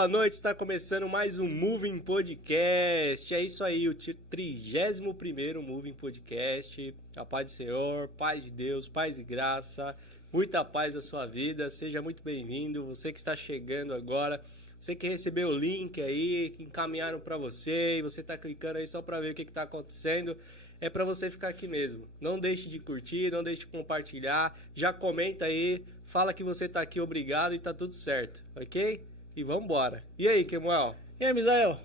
boa noite. Está começando mais um Moving Podcast. É isso aí, o 31º Moving Podcast. A paz do Senhor, paz de Deus, paz e graça, muita paz na sua vida. Seja muito bem-vindo. Você que está chegando agora, você que recebeu o link aí, que encaminharam para você e você está clicando aí só para ver o que está acontecendo. É para você ficar aqui mesmo. Não deixe de curtir, não deixe de compartilhar. Já comenta aí, fala que você tá aqui, obrigado e tá tudo certo, ok? E vamos embora. E aí, Kemuel? E aí, Misael?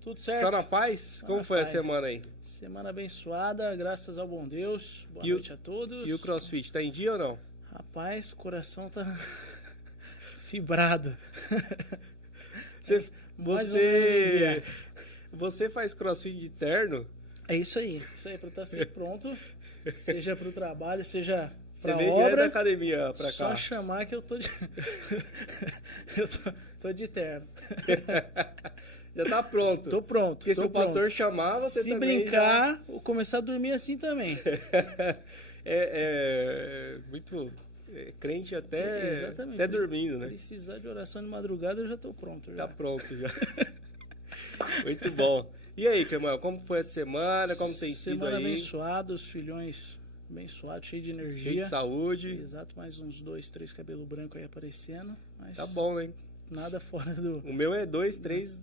Tudo certo? Só na paz? Como foi a semana aí? Semana abençoada, graças ao bom Deus. Boa noite a todos. E o CrossFit, tá em dia ou não? Rapaz, o coração tá fibrado. Você faz CrossFit de terno? É isso aí para estar sempre pronto, seja para o trabalho, seja Você para veio obra. direto da academia pra cá. Só chamar que eu tô de eu tô de terno. Já tá pronto. Tô pronto. Porque se o pastor chamar, você se também brincar, vou começar a dormir assim também. Muito crente até dormindo, né? Precisar de oração de madrugada, eu já tô pronto. Já. Tá pronto já. Muito bom. E aí, Kemuel, como foi a semana? Como tem sido aí? Semana abençoada, os filhões abençoados, cheio de energia. Cheio de saúde. Exato, mais uns 2, 3 cabelos brancos aí aparecendo. Mas tá bom, hein? Nada fora do... O meu é 2, 3,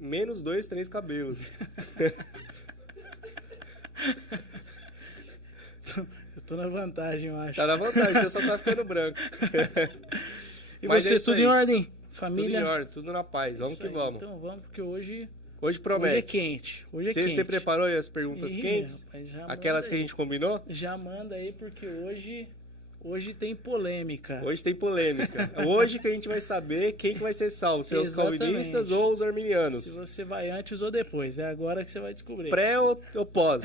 menos 2, 3 cabelos. Eu tô na vantagem, eu acho. Tá na vantagem, você só tá ficando branco. E mas você, tudo aí. Em ordem? Família? Tudo em ordem, tudo na paz. Vamos que vamos. Então vamos, porque hoje promete. Hoje é quente. Você preparou aí as perguntas quentes? Rapaz, aquelas que a gente combinou? Já manda aí, porque hoje tem polêmica. Hoje tem polêmica. Hoje que a gente vai saber quem que vai ser salvo, se os calvinistas ou os arminianos. Se você vai antes ou depois, é agora que você vai descobrir. Pré ou pós?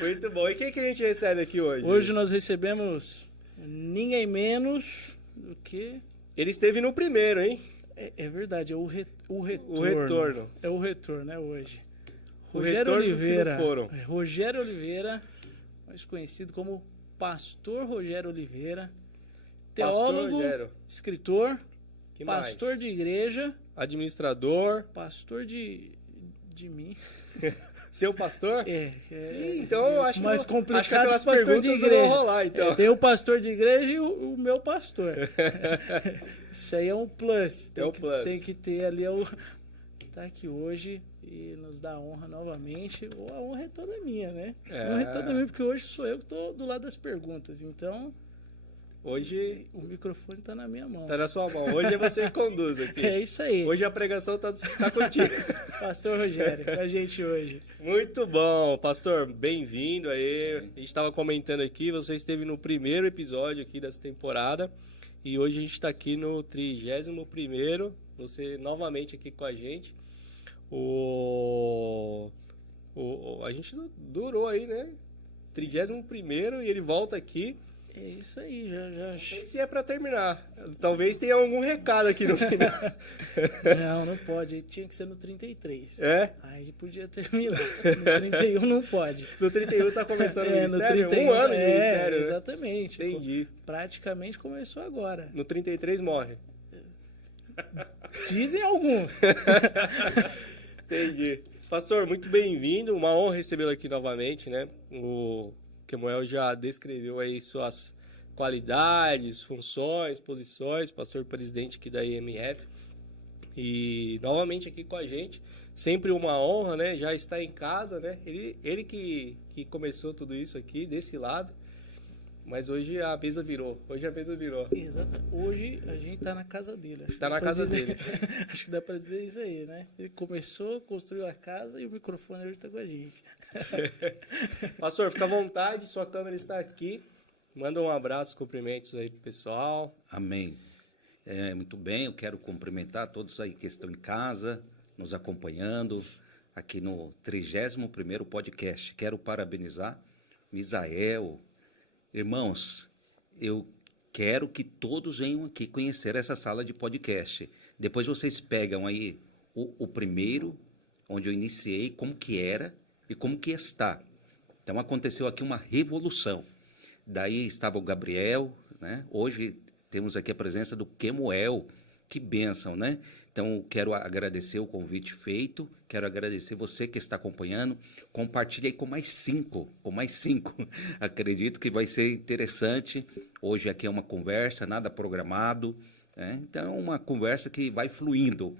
Muito bom. E quem que a gente recebe aqui hoje? Hoje nós recebemos ninguém menos do que... Ele esteve no primeiro, hein? É verdade, é o retorno. É o retorno, né, hoje. Rogério Oliveira. Rogério Oliveira, mais conhecido como Pastor Rogério Oliveira. Teólogo, escritor, pastor mais? De igreja. Administrador. Pastor de mim. Seu pastor? Então eu acho mais que complicado acho que aquelas pastor de igreja. Vão rolar, então. Tem o pastor de igreja e o meu pastor. Isso aí é um plus. Tem que ter ali tá aqui hoje e nos dá honra novamente. Ou a honra é toda minha, né? A honra é toda minha, porque hoje sou eu que tô do lado das perguntas. Então, hoje o microfone tá na minha mão. Tá na sua mão. Hoje é você que conduz aqui. É isso aí. Hoje a pregação tá contigo. Pastor Rogério, com a gente hoje. Muito bom, pastor. Bem-vindo aí. A gente estava comentando aqui, você esteve no primeiro episódio aqui dessa temporada. E hoje a gente está aqui no 31º. Você novamente aqui com a gente. A gente durou aí, né? 31º e ele volta aqui. É isso aí, já. Não sei se é pra terminar. Talvez tenha algum recado aqui no final. Não pode. Tinha que ser no 33. É? Aí podia terminar. No 31 não pode. No 31 tá começando o ministério? No 31, um ano de ministério, né? Exatamente. Entendi. Praticamente começou agora. No 33 morre. Dizem alguns. Entendi. Pastor, muito bem-vindo. Uma honra recebê-lo aqui novamente, né? O Kemuel já descreveu aí suas qualidades, funções, posições, pastor presidente aqui da IMF. E novamente aqui com a gente, sempre uma honra, né? Já está em casa, né? Ele que começou tudo isso aqui, desse lado. Mas hoje a mesa virou. Exato. Hoje a gente tá na casa dele. Tá na casa dele. Acho que dá pra dizer isso aí, né? Ele começou, construiu a casa e o microfone hoje tá com a gente. Pastor, fica à vontade, sua câmera está aqui. Manda um abraço, cumprimentos aí pro pessoal. Amém. Muito bem, eu quero cumprimentar todos aí que estão em casa, nos acompanhando aqui no 31º podcast. Quero parabenizar Misael. Irmãos, eu quero que todos venham aqui conhecer essa sala de podcast. Depois vocês pegam aí o primeiro, onde eu iniciei, como que era e como que está. Então aconteceu aqui uma revolução. Daí estava o Gabriel, né? Hoje temos aqui a presença do Kemuel, Que bênção, né? Então, quero agradecer o convite feito, quero agradecer você que está acompanhando. Compartilhe aí com mais 5, Acredito que vai ser interessante. Hoje aqui é uma conversa, nada programado, né? Então, é uma conversa que vai fluindo.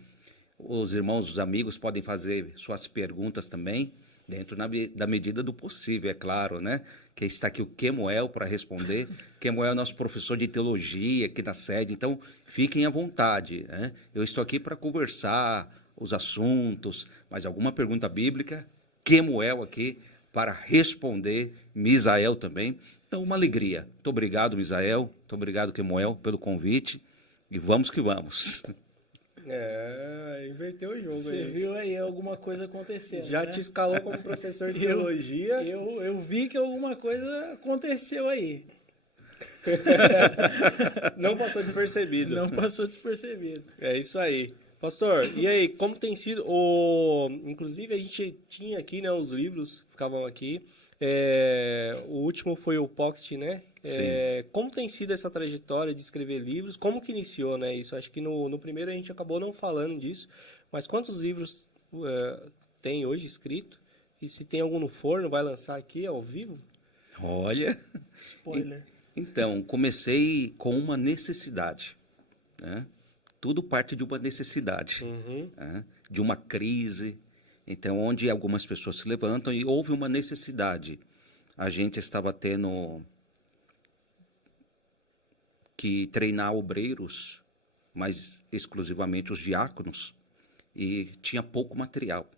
Os irmãos, os amigos podem fazer suas perguntas também, dentro da medida do possível, é claro, né? Que está aqui o Kemuel para responder. Kemuel é nosso professor de teologia aqui na sede, então fiquem à vontade, né? Eu estou aqui para conversar os assuntos, mas alguma pergunta bíblica, Kemuel aqui para responder, Misael também. Então, uma alegria. Muito obrigado, Misael. Muito obrigado, Kemuel, pelo convite. E vamos que vamos. Inverteu o jogo. Você viu aí alguma coisa acontecendo, Já, né? Te escalou como professor de teologia. Eu vi que alguma coisa aconteceu aí. Não passou despercebido. Não passou despercebido. É isso aí. Pastor, e aí, como tem sido... Inclusive, a gente tinha aqui, né, os livros ficavam aqui. O último foi o Pocket, né? Como tem sido essa trajetória de escrever livros? Como que iniciou, né? Isso, acho que no primeiro a gente acabou não falando disso. Mas quantos livros tem hoje escrito? E se tem algum no forno, vai lançar aqui ao vivo? Olha... Spoiler. Então, comecei com uma necessidade, né? Tudo parte de uma necessidade, né? De uma crise. Então, onde algumas pessoas se levantam e houve uma necessidade. A gente estava tendo que treinar obreiros, mas exclusivamente os diáconos, e tinha pouco material.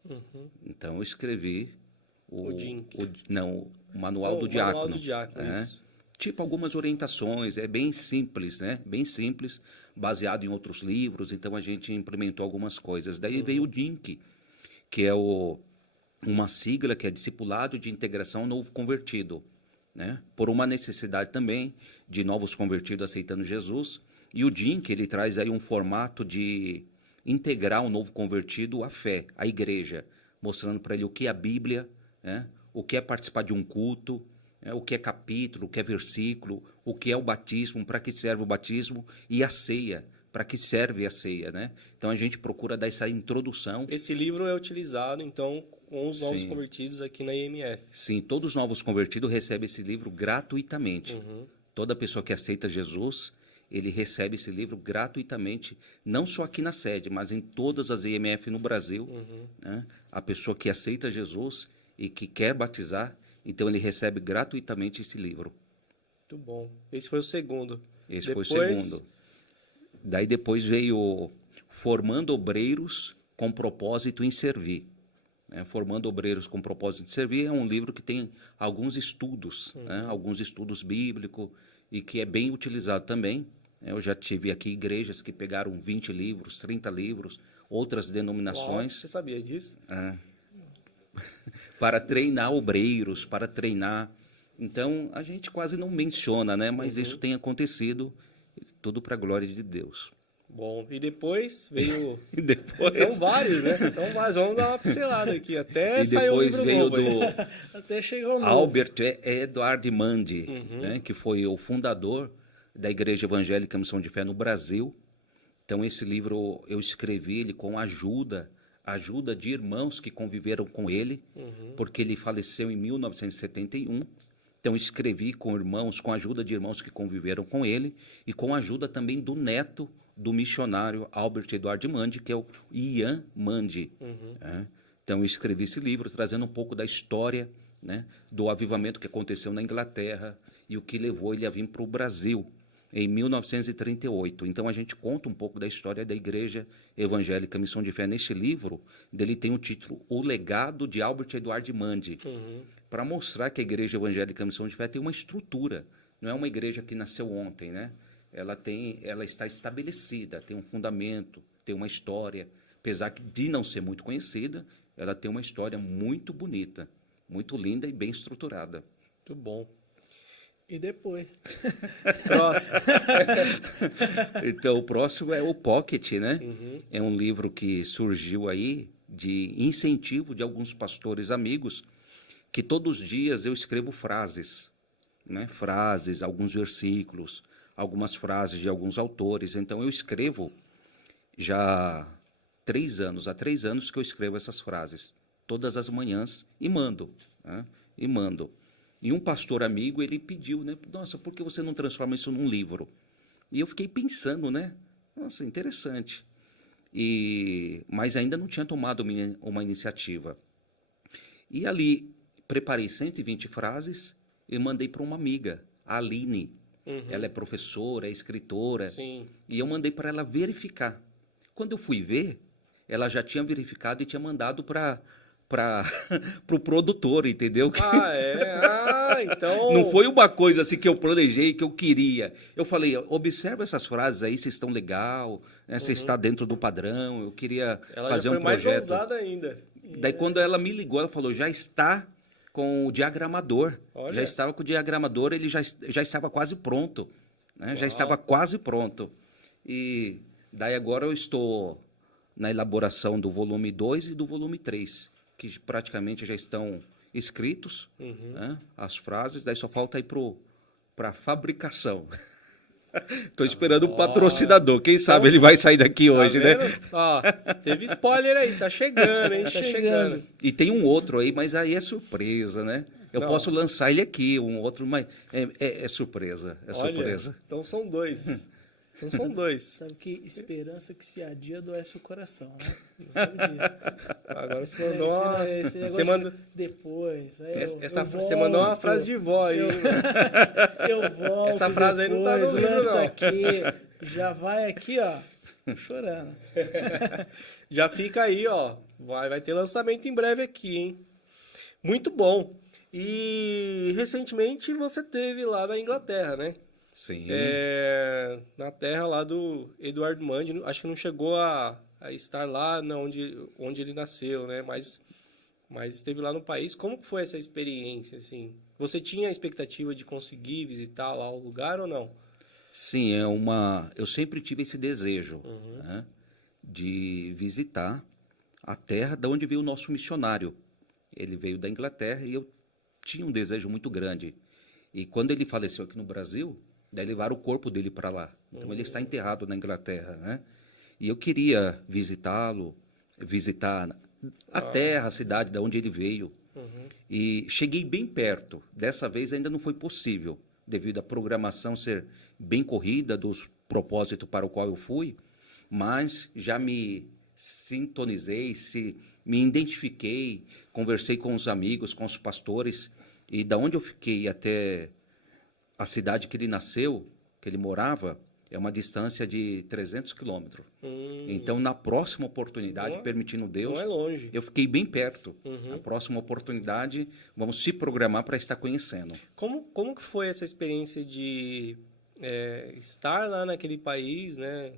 Então, eu escrevi o Manual do Diácono. Manual do Diácono, isso. Tipo algumas orientações, é bem simples, né? Bem simples, baseado em outros livros, então a gente implementou algumas coisas. Daí veio o DINC, que é uma sigla que é Discipulado de Integração Novo Convertido, né? Por uma necessidade também de novos convertidos aceitando Jesus. E o DINC, ele traz aí um formato de integrar o novo convertido à fé, à igreja, mostrando para ele o que é a Bíblia, né? O que é participar de um culto, o que é capítulo, o que é versículo, o que é o batismo, para que serve o batismo, e a ceia, para que serve a ceia, né? Então a gente procura dar essa introdução. Esse livro é utilizado, então, com os novos convertidos aqui na IMF. Sim, todos os novos convertidos recebem esse livro gratuitamente. Toda pessoa que aceita Jesus, ele recebe esse livro gratuitamente, não só aqui na sede, mas em todas as IMF no Brasil. Né? A pessoa que aceita Jesus e que quer batizar, então ele recebe gratuitamente esse livro. Muito bom. Esse foi o segundo. Esse foi o segundo. Daí depois veio Formando Obreiros com Propósito em Servir. Formando Obreiros com Propósito em Servir é um livro que tem alguns estudos, né? Alguns estudos bíblicos, e que é bem utilizado também. Eu já tive aqui igrejas que pegaram 20 livros, 30 livros, outras denominações. Uau, você sabia disso? Para treinar obreiros, para treinar. Então, a gente quase não menciona, né? Mas isso tem acontecido, tudo para a glória de Deus. Bom, e depois veio... E depois... São vários, né? São vários. Vamos dar uma pincelada aqui, até sair o livro veio novo. Até chegar o novo. Albert Edward Mundy, né? Que foi o fundador da Igreja Evangélica Missão de Fé no Brasil. Então, esse livro eu escrevi ele com ajuda de irmãos que conviveram com ele, porque ele faleceu em 1971. Então, escrevi com a ajuda de irmãos que conviveram com ele, e com a ajuda também do neto do missionário Albert Edward Mundy, que é o Ian Mundy. Então, eu escrevi esse livro trazendo um pouco da história, né, do avivamento que aconteceu na Inglaterra e o que levou ele a vir para o Brasil em 1938. Então, a gente conta um pouco da história da Igreja Evangélica Missão de Fé. Neste livro, dele tem o título O Legado de Albert Edward Mundy, para mostrar que a Igreja Evangélica Missão de Fé tem uma estrutura. Não é uma igreja que nasceu ontem, né? Ela está estabelecida, tem um fundamento, tem uma história. Apesar de não ser muito conhecida, ela tem uma história muito bonita, muito linda e bem estruturada. Muito bom. E depois? Próximo. Então, o próximo é o Pocket, né? É um livro que surgiu aí de incentivo de alguns pastores amigos, que todos os dias eu escrevo frases, né? Frases, alguns versículos, algumas frases de alguns autores. Então, eu escrevo já há 3 anos que eu escrevo essas frases, todas as manhãs, e mando, né? E mando. E um pastor amigo, ele pediu, né? Nossa, por que você não transforma isso num livro? E eu fiquei pensando, né? Nossa, interessante. Mas ainda não tinha tomado uma iniciativa. E ali, preparei 120 frases e mandei para uma amiga, a Aline. Ela é professora, é escritora. Sim. E eu mandei para ela verificar. Quando eu fui ver, ela já tinha verificado e tinha mandado para o produtor, entendeu? Então... Não foi uma coisa assim que eu planejei, que eu queria. Eu falei, observa essas frases aí, se estão legal, né, se está dentro do padrão. Eu queria fazer um projeto. Ela foi mais ousada ainda. Daí quando ela me ligou, ela falou, já está com o diagramador. Olha. Já estava com o diagramador, ele já estava quase pronto. Né? Já estava quase pronto. E daí agora eu estou na elaboração do volume 2 e do volume 3, que praticamente já estão escritos, né? As frases, daí só falta ir para a fabricação. Estou esperando um patrocinador. Quem sabe ele vai sair daqui hoje, né? Ó, teve spoiler aí, tá chegando, hein? Tá chegando. E tem um outro aí, mas aí é surpresa, né? Eu posso lançar ele aqui, um outro, mas é surpresa. Surpresa. Então são dois. Sabe que esperança que se adia adoece o coração, né? Sabe disso. Agora você mandou depois. Você mandou uma frase de vó aí. Eu volto. Essa frase aí não tá no livro, não. Aqui, já vai aqui, ó, chorando. Já fica aí, ó. Vai ter lançamento em breve aqui, hein? Muito bom. E recentemente você teve lá na Inglaterra, né? Sim. Na terra lá do Eduardo Mandi, acho que não chegou a estar lá onde ele nasceu, né? Mas esteve lá no país. Como foi essa experiência, assim? Você tinha a expectativa de conseguir visitar lá o lugar ou não? Sim, eu sempre tive esse desejo, né, de visitar a terra de onde veio o nosso missionário. Ele veio da Inglaterra e eu tinha um desejo muito grande. E quando ele faleceu aqui no Brasil, daí levaram o corpo dele para lá. Então ele está enterrado na Inglaterra, né? E eu queria visitá-lo, visitar a terra, a cidade de onde ele veio. E cheguei bem perto. Dessa vez ainda não foi possível, devido à programação ser bem corrida dos propósitos para o qual eu fui, mas já me sintonizei, me identifiquei, conversei com os amigos, com os pastores, e da onde eu fiquei até a cidade que ele nasceu, que ele morava, é uma distância de 300 quilômetros. Então, na próxima oportunidade, permitindo Deus, não é longe. Eu fiquei bem perto. Na próxima oportunidade, vamos se programar para estar conhecendo. Como que foi essa experiência de estar lá naquele país, né?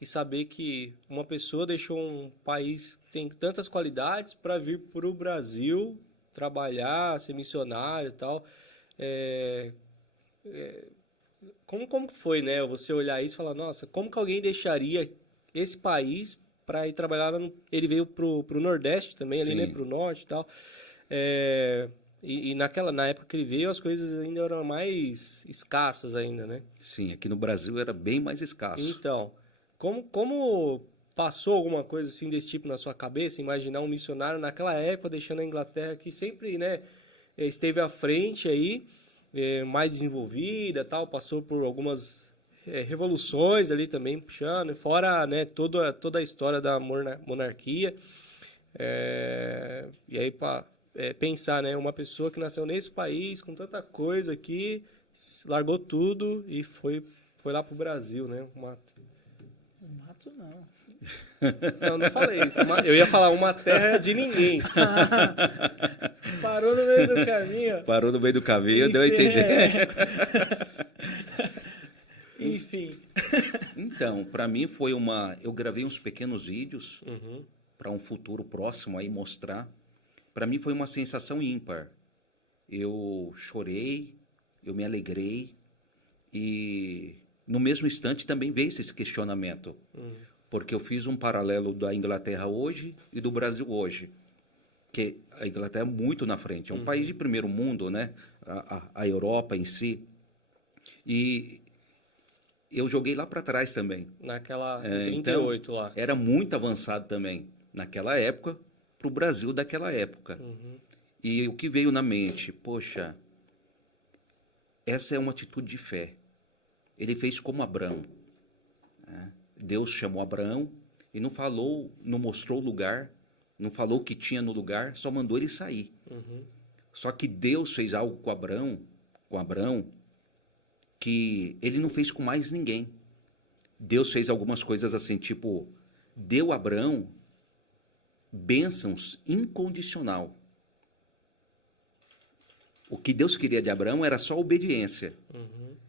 E saber que uma pessoa deixou um país que tem tantas qualidades para vir para o Brasil, trabalhar, ser missionário e tal. Como foi, né? Você olhar isso e falar, nossa, como que alguém deixaria esse país para ir trabalhar Ele veio pro Nordeste também, ali, né? Pro Norte e tal. E na época que ele veio, as coisas ainda eram mais escassas ainda, né? Sim, aqui no Brasil era bem mais escasso. Então, como passou alguma coisa assim desse tipo na sua cabeça? Imaginar um missionário naquela época, deixando a Inglaterra, que sempre, né, esteve à frente aí, mais desenvolvida, tal, passou por algumas revoluções ali também, puxando, fora, né, toda a história da monarquia. E aí, pensar, né, uma pessoa que nasceu nesse país, com tanta coisa aqui, largou tudo e foi lá pro Brasil, né? Mato não. Não falei isso. Eu ia falar uma terra de ninguém. Parou no meio do caminho. Parou no meio do caminho, deu a entender. Enfim. Então, para mim foi eu gravei uns pequenos vídeos para um futuro próximo aí mostrar. Para mim foi uma sensação ímpar. Eu chorei, eu me alegrei e no mesmo instante também veio esse questionamento. Porque eu fiz um paralelo da Inglaterra hoje e do Brasil hoje. Que a Inglaterra é muito na frente. É um país de primeiro mundo, né? A Europa em si. E eu joguei lá para trás também. Naquela 38 então, lá. Era muito avançado também, naquela época, para o Brasil daquela época. E o que veio na mente? Poxa, essa é uma atitude de fé. Ele fez como Abraão. Deus chamou Abraão e não falou, não mostrou o lugar, não falou o que tinha no lugar, só mandou ele sair. Só que Deus fez algo com Abraão, que ele não fez com mais ninguém. Deus fez algumas coisas assim, tipo, deu a Abraão bênçãos incondicional. O que Deus queria de Abraão era só obediência.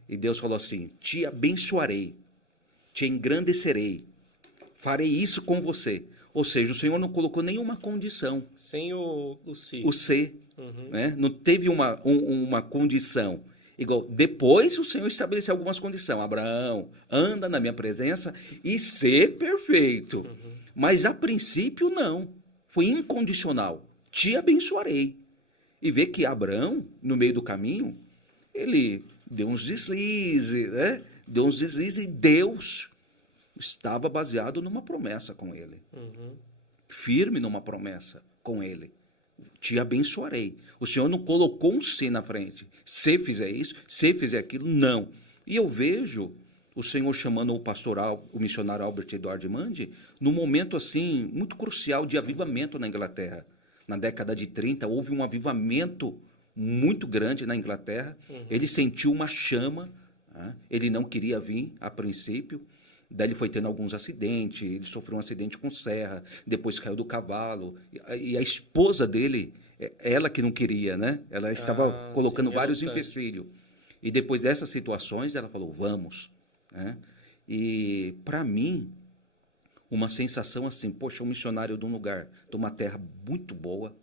E Deus falou assim, te abençoarei, te engrandecerei, farei isso com você. Ou seja, o Senhor não colocou nenhuma condição. Sem o se. O se. Né? Não teve uma condição. Igual, depois o Senhor estabeleceu algumas condições. Abraão, anda na minha presença e ser perfeito. Mas a princípio não. Foi incondicional. Te abençoarei. E vê que Abraão, no meio do caminho, ele deu uns deslizes, né? Deu uns deslizes e Deus estava baseado numa promessa com ele. Firme numa promessa com ele. Te abençoarei. O Senhor não colocou um se na frente. Se fizer isso, se fizer aquilo, não. E eu vejo o Senhor chamando o missionário Albert Edward Mundy num momento assim muito crucial de avivamento na Inglaterra. Na década de 30 houve um avivamento muito grande na Inglaterra. Ele sentiu uma chama, ele não queria vir a princípio. Daí ele foi tendo alguns acidentes, ele sofreu um acidente com serra, depois caiu do cavalo. E a esposa dele, ela que não queria, né? Ela estava colocando vários empecilhos. E depois dessas situações, ela falou, vamos. Né? E, para mim, uma sensação assim, poxa, um missionário de um lugar, de uma terra muito boa,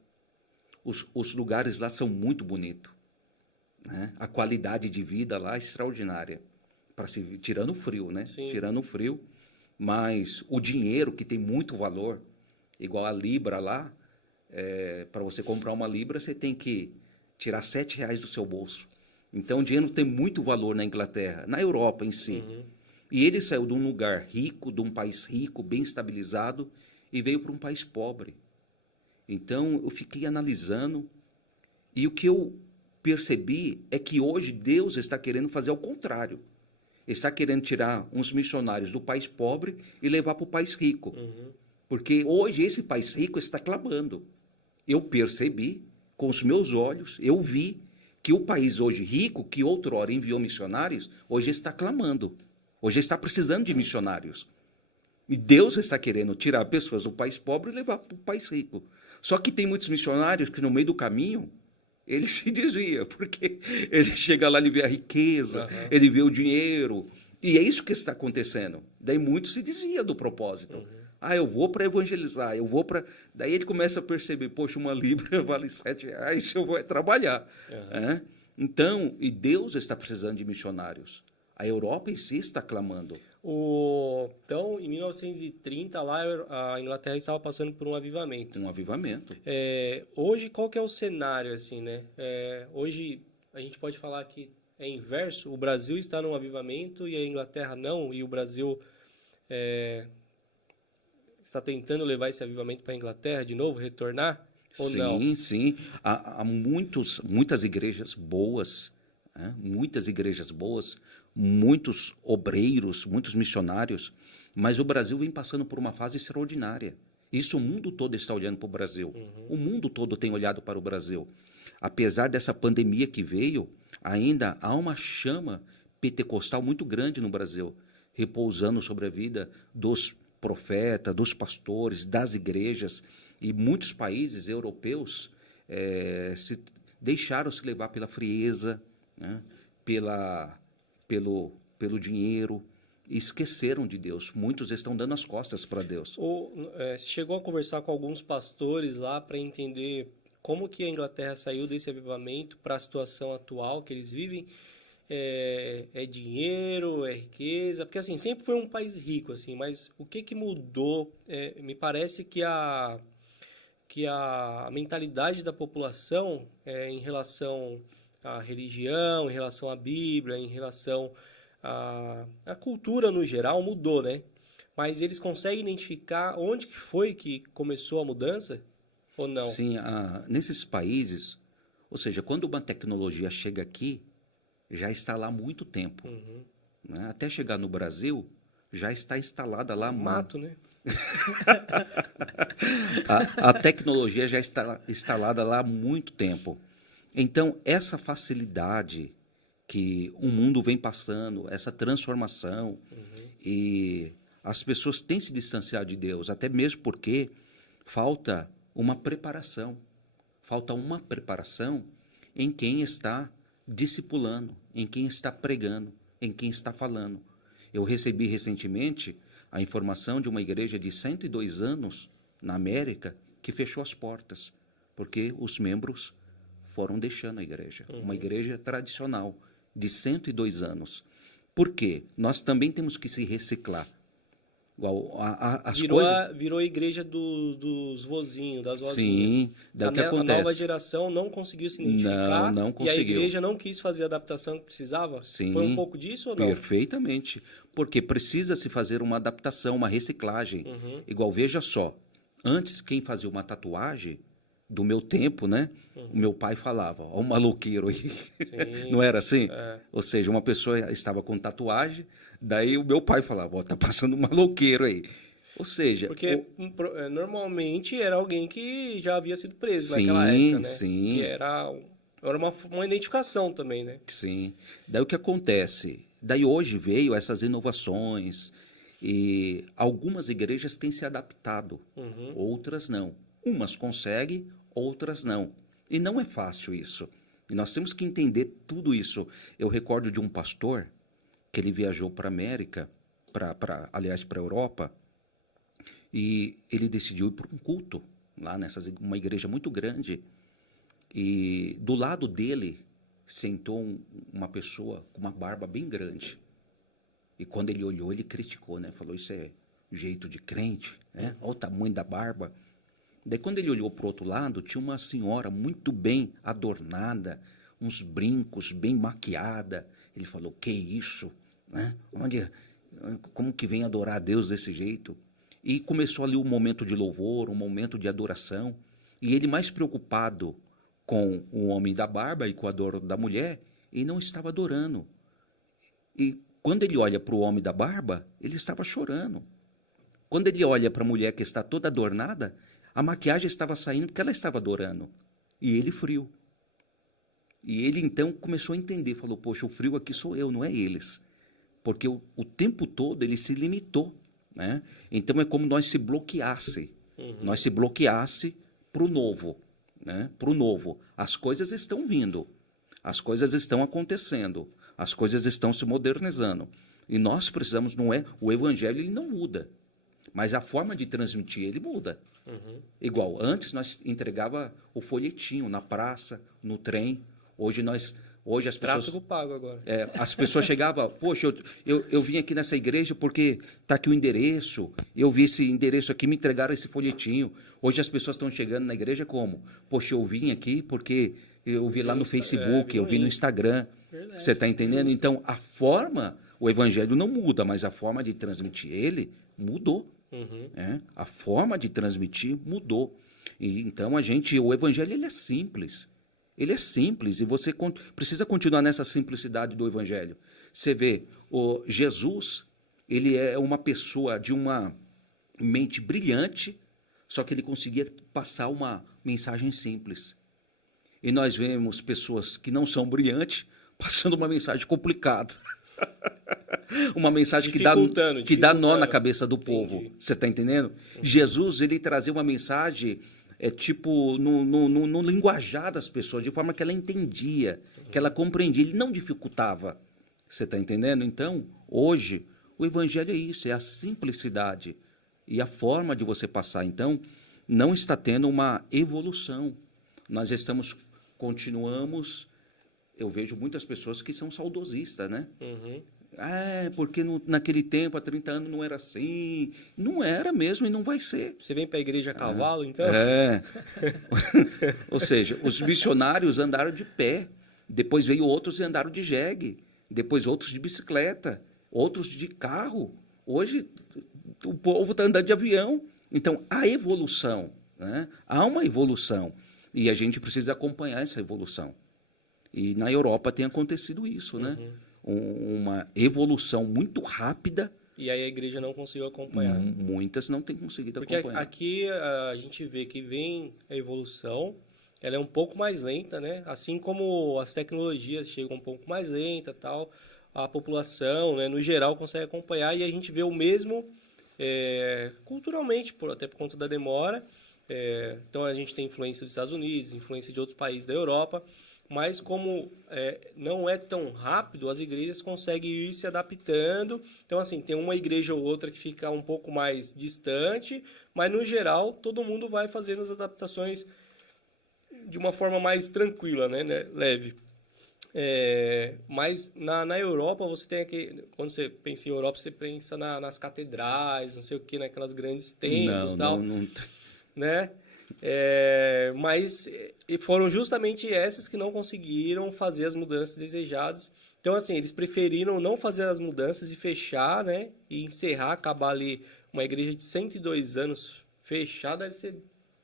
os lugares lá são muito bonitos. Né? A qualidade de vida lá é extraordinária. Tirando o frio, né? Sim. Tirando o frio, mas o dinheiro, que tem muito valor, igual a libra lá, para você comprar uma libra, você tem que tirar R$7 do seu bolso. Então, o dinheiro tem muito valor na Inglaterra, na Europa em si. E ele saiu de um lugar rico, de um país rico, bem estabilizado, e veio para um país pobre. Então, eu fiquei analisando, e o que eu percebi é que hoje Deus está querendo fazer ao contrário. Está querendo tirar uns missionários do país pobre e levar para o país rico. Porque hoje esse país rico está clamando. Eu percebi, com os meus olhos, eu vi que o país hoje rico, que outrora enviou missionários, hoje está clamando. Hoje está precisando de missionários. E Deus está querendo tirar pessoas do país pobre e levar para o país rico. Só que tem muitos missionários que no meio do caminho, ele se desvia, porque ele chega lá, ele vê a riqueza, ele vê o dinheiro, e é isso que está acontecendo. Daí muitos se desviam do propósito. Eu vou para evangelizar, eu vou para... Daí ele começa a perceber, poxa, uma libra vale R$7, eu vou trabalhar. Então, e Deus está precisando de missionários. A Europa em si está clamando. Então, em 1930, lá a Inglaterra estava passando por um avivamento. Um avivamento. Hoje, qual que é o cenário, assim, né? Hoje, a gente pode falar que é inverso. O Brasil está num avivamento e a Inglaterra não. E o Brasil está tentando levar esse avivamento para a Inglaterra de novo, retornar? Ou não? Sim, sim. Há muitas igrejas boas, muitas igrejas boas, muitos obreiros, muitos missionários, mas o Brasil vem passando por uma fase extraordinária. Isso o mundo todo está olhando para o Brasil. O mundo todo tem olhado para o Brasil. Apesar dessa pandemia que veio, ainda há uma chama pentecostal muito grande no Brasil, repousando sobre a vida dos profetas, dos pastores, das igrejas. E muitos países europeus deixaram se levar pela frieza, né? Pelo dinheiro, e esqueceram de Deus. Muitos estão dando as costas para Deus. Chegou a conversar com alguns pastores lá para entender como que a Inglaterra saiu desse avivamento para a situação atual que eles vivem? É dinheiro, é riqueza? Porque assim, sempre foi um país rico, assim, mas o que mudou? Me parece que a mentalidade da população em relação à religião, em relação à Bíblia, em relação a cultura no geral mudou, né? Mas eles conseguem identificar onde que foi que começou a mudança ou não? Sim, nesses países, ou seja, quando uma tecnologia chega aqui, já está lá há muito tempo. Né? Até chegar no Brasil, já está instalada lá... Mato, né? A tecnologia já está instalada lá há muito tempo. Então, essa facilidade que o mundo vem passando, essa transformação, e as pessoas têm se distanciado de Deus, até mesmo porque falta uma preparação. Falta uma preparação em quem está discipulando, em quem está pregando, em quem está falando. Eu recebi recentemente a informação de uma igreja de 102 anos na América que fechou as portas, porque os membros foram deixando a igreja. Uma igreja tradicional, de 102 anos. Por quê? Nós também temos que se reciclar. Igual virou a igreja dos vozinhos, das vozinhas. Sim, daí o que acontece? A nova geração não conseguiu se identificar. Não conseguiu. E a igreja não quis fazer a adaptação que precisava? Sim, foi um pouco disso ou não? Perfeitamente. Porque precisa se fazer uma adaptação, uma reciclagem. Igual, veja só, antes quem fazia uma tatuagem, do meu tempo, né? O meu pai falava, ó, o maloqueiro aí. Não era assim? Ou seja, uma pessoa estava com tatuagem, daí o meu pai falava, ó, tá passando um maloqueiro aí. Ou seja... Porque normalmente era alguém que já havia sido preso naquela época, né? Sim. Que era uma identificação também, né? Sim. Daí o que acontece? Daí hoje veio essas inovações e algumas igrejas têm se adaptado, outras não. Umas conseguem, outras não. E não é fácil isso. E nós temos que entender tudo isso. Eu recordo de um pastor que ele viajou para a América, aliás, para a Europa, e ele decidiu ir para um culto, lá uma igreja muito grande. E do lado dele sentou uma pessoa com uma barba bem grande. E quando ele olhou, ele criticou, né? Falou, isso é jeito de crente, né? Olha o tamanho da barba. Daí, quando ele olhou para o outro lado, tinha uma senhora muito bem adornada, uns brincos, bem maquiada. Ele falou, que isso? Né? Como que vem adorar a Deus desse jeito? E começou ali um momento de louvor, um momento de adoração. E ele mais preocupado com o homem da barba e com a dor da mulher, ele não estava adorando. E quando ele olha para o homem da barba, ele estava chorando. Quando ele olha para a mulher que está toda adornada, a maquiagem estava saindo porque ela estava adorando. E ele frio. E ele então começou a entender, falou, poxa, o frio aqui sou eu, não é eles. Porque o tempo todo ele se limitou. Né? Então é como nós se bloqueasse. Nós se bloqueasse para o novo. Né? Para o novo. As coisas estão vindo. As coisas estão acontecendo. As coisas estão se modernizando. E nós precisamos, não é? O evangelho ele não muda. Mas a forma de transmitir ele muda. Igual, antes nós entregava o folhetinho na praça, no trem. Hoje as pessoas... Tráfego pago agora. As pessoas chegavam, poxa, eu vim aqui nessa igreja porque está aqui o endereço, eu vi esse endereço aqui, me entregaram esse folhetinho. Hoje as pessoas estão chegando na igreja como? Poxa, eu vim aqui porque eu vi lá no Facebook, eu vi no Instagram. Verdade. Você está entendendo? Então, a forma, o evangelho não muda, mas a forma de transmitir ele mudou. A forma de transmitir mudou. E, então, o evangelho ele é simples. Ele é simples e você precisa continuar nessa simplicidade do evangelho. Você vê, Jesus, ele é uma pessoa de uma mente brilhante, só que ele conseguia passar uma mensagem simples. E nós vemos pessoas que não são brilhantes passando uma mensagem complicada. Uma mensagem que dá nó na cabeça do povo. Entendi. Você está entendendo? Jesus, ele trazia uma mensagem no linguajar das pessoas, de forma que ela entendia, que ela compreendia. Ele não dificultava. Você está entendendo? Então, hoje, o evangelho é isso, é a simplicidade. E a forma de você passar, então, não está tendo uma evolução. Nós continuamos... Eu vejo muitas pessoas que são saudosistas, né? Porque naquele tempo, há 30 anos, não era assim. Não era mesmo e não vai ser. Você vem para a igreja a cavalo, então? Ou seja, os missionários andaram de pé. Depois veio outros e andaram de jegue. depois outros de bicicleta, outros de carro. Hoje o povo está andando de avião. Então, há evolução, né? Há uma evolução e a gente precisa acompanhar essa evolução. E na Europa tem acontecido isso, né? Uma evolução muito rápida. E aí a igreja não conseguiu acompanhar. Muitas não têm conseguido acompanhar. Porque aqui a gente vê que vem a evolução, ela é um pouco mais lenta, né? Assim como as tecnologias chegam um pouco mais lenta, tal, a população, né, no geral, consegue acompanhar e a gente vê o mesmo culturalmente, até por conta da demora. Então a gente tem influência dos Estados Unidos, influência de outros países da Europa, mas como não é tão rápido, as igrejas conseguem ir se adaptando. Então, assim, tem uma igreja ou outra que fica um pouco mais distante, mas, no geral, todo mundo vai fazendo as adaptações de uma forma mais tranquila, né? Leve. Mas na Europa, você tem aqui... Quando você pensa em Europa, você pensa nas catedrais, não sei o que, naquelas grandes templos e tal. Não. Né? Mas foram justamente essas que não conseguiram fazer as mudanças desejadas. Então, assim, eles preferiram não fazer as mudanças e fechar, né? E encerrar, acabar ali uma igreja de 102 anos fechada, deve ser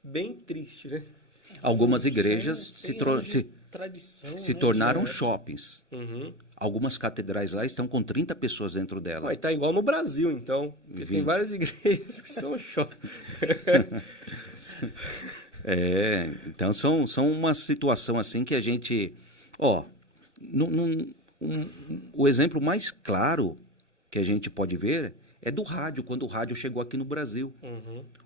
bem triste, né? Algumas igrejas se tornaram né? shoppings. Algumas catedrais lá estão com 30 pessoas dentro dela. Tá igual no Brasil, então. Porque tem várias igrejas que são shoppings. Então são uma situação assim que a gente... o exemplo mais claro que a gente pode ver é do rádio, quando o rádio chegou aqui no Brasil.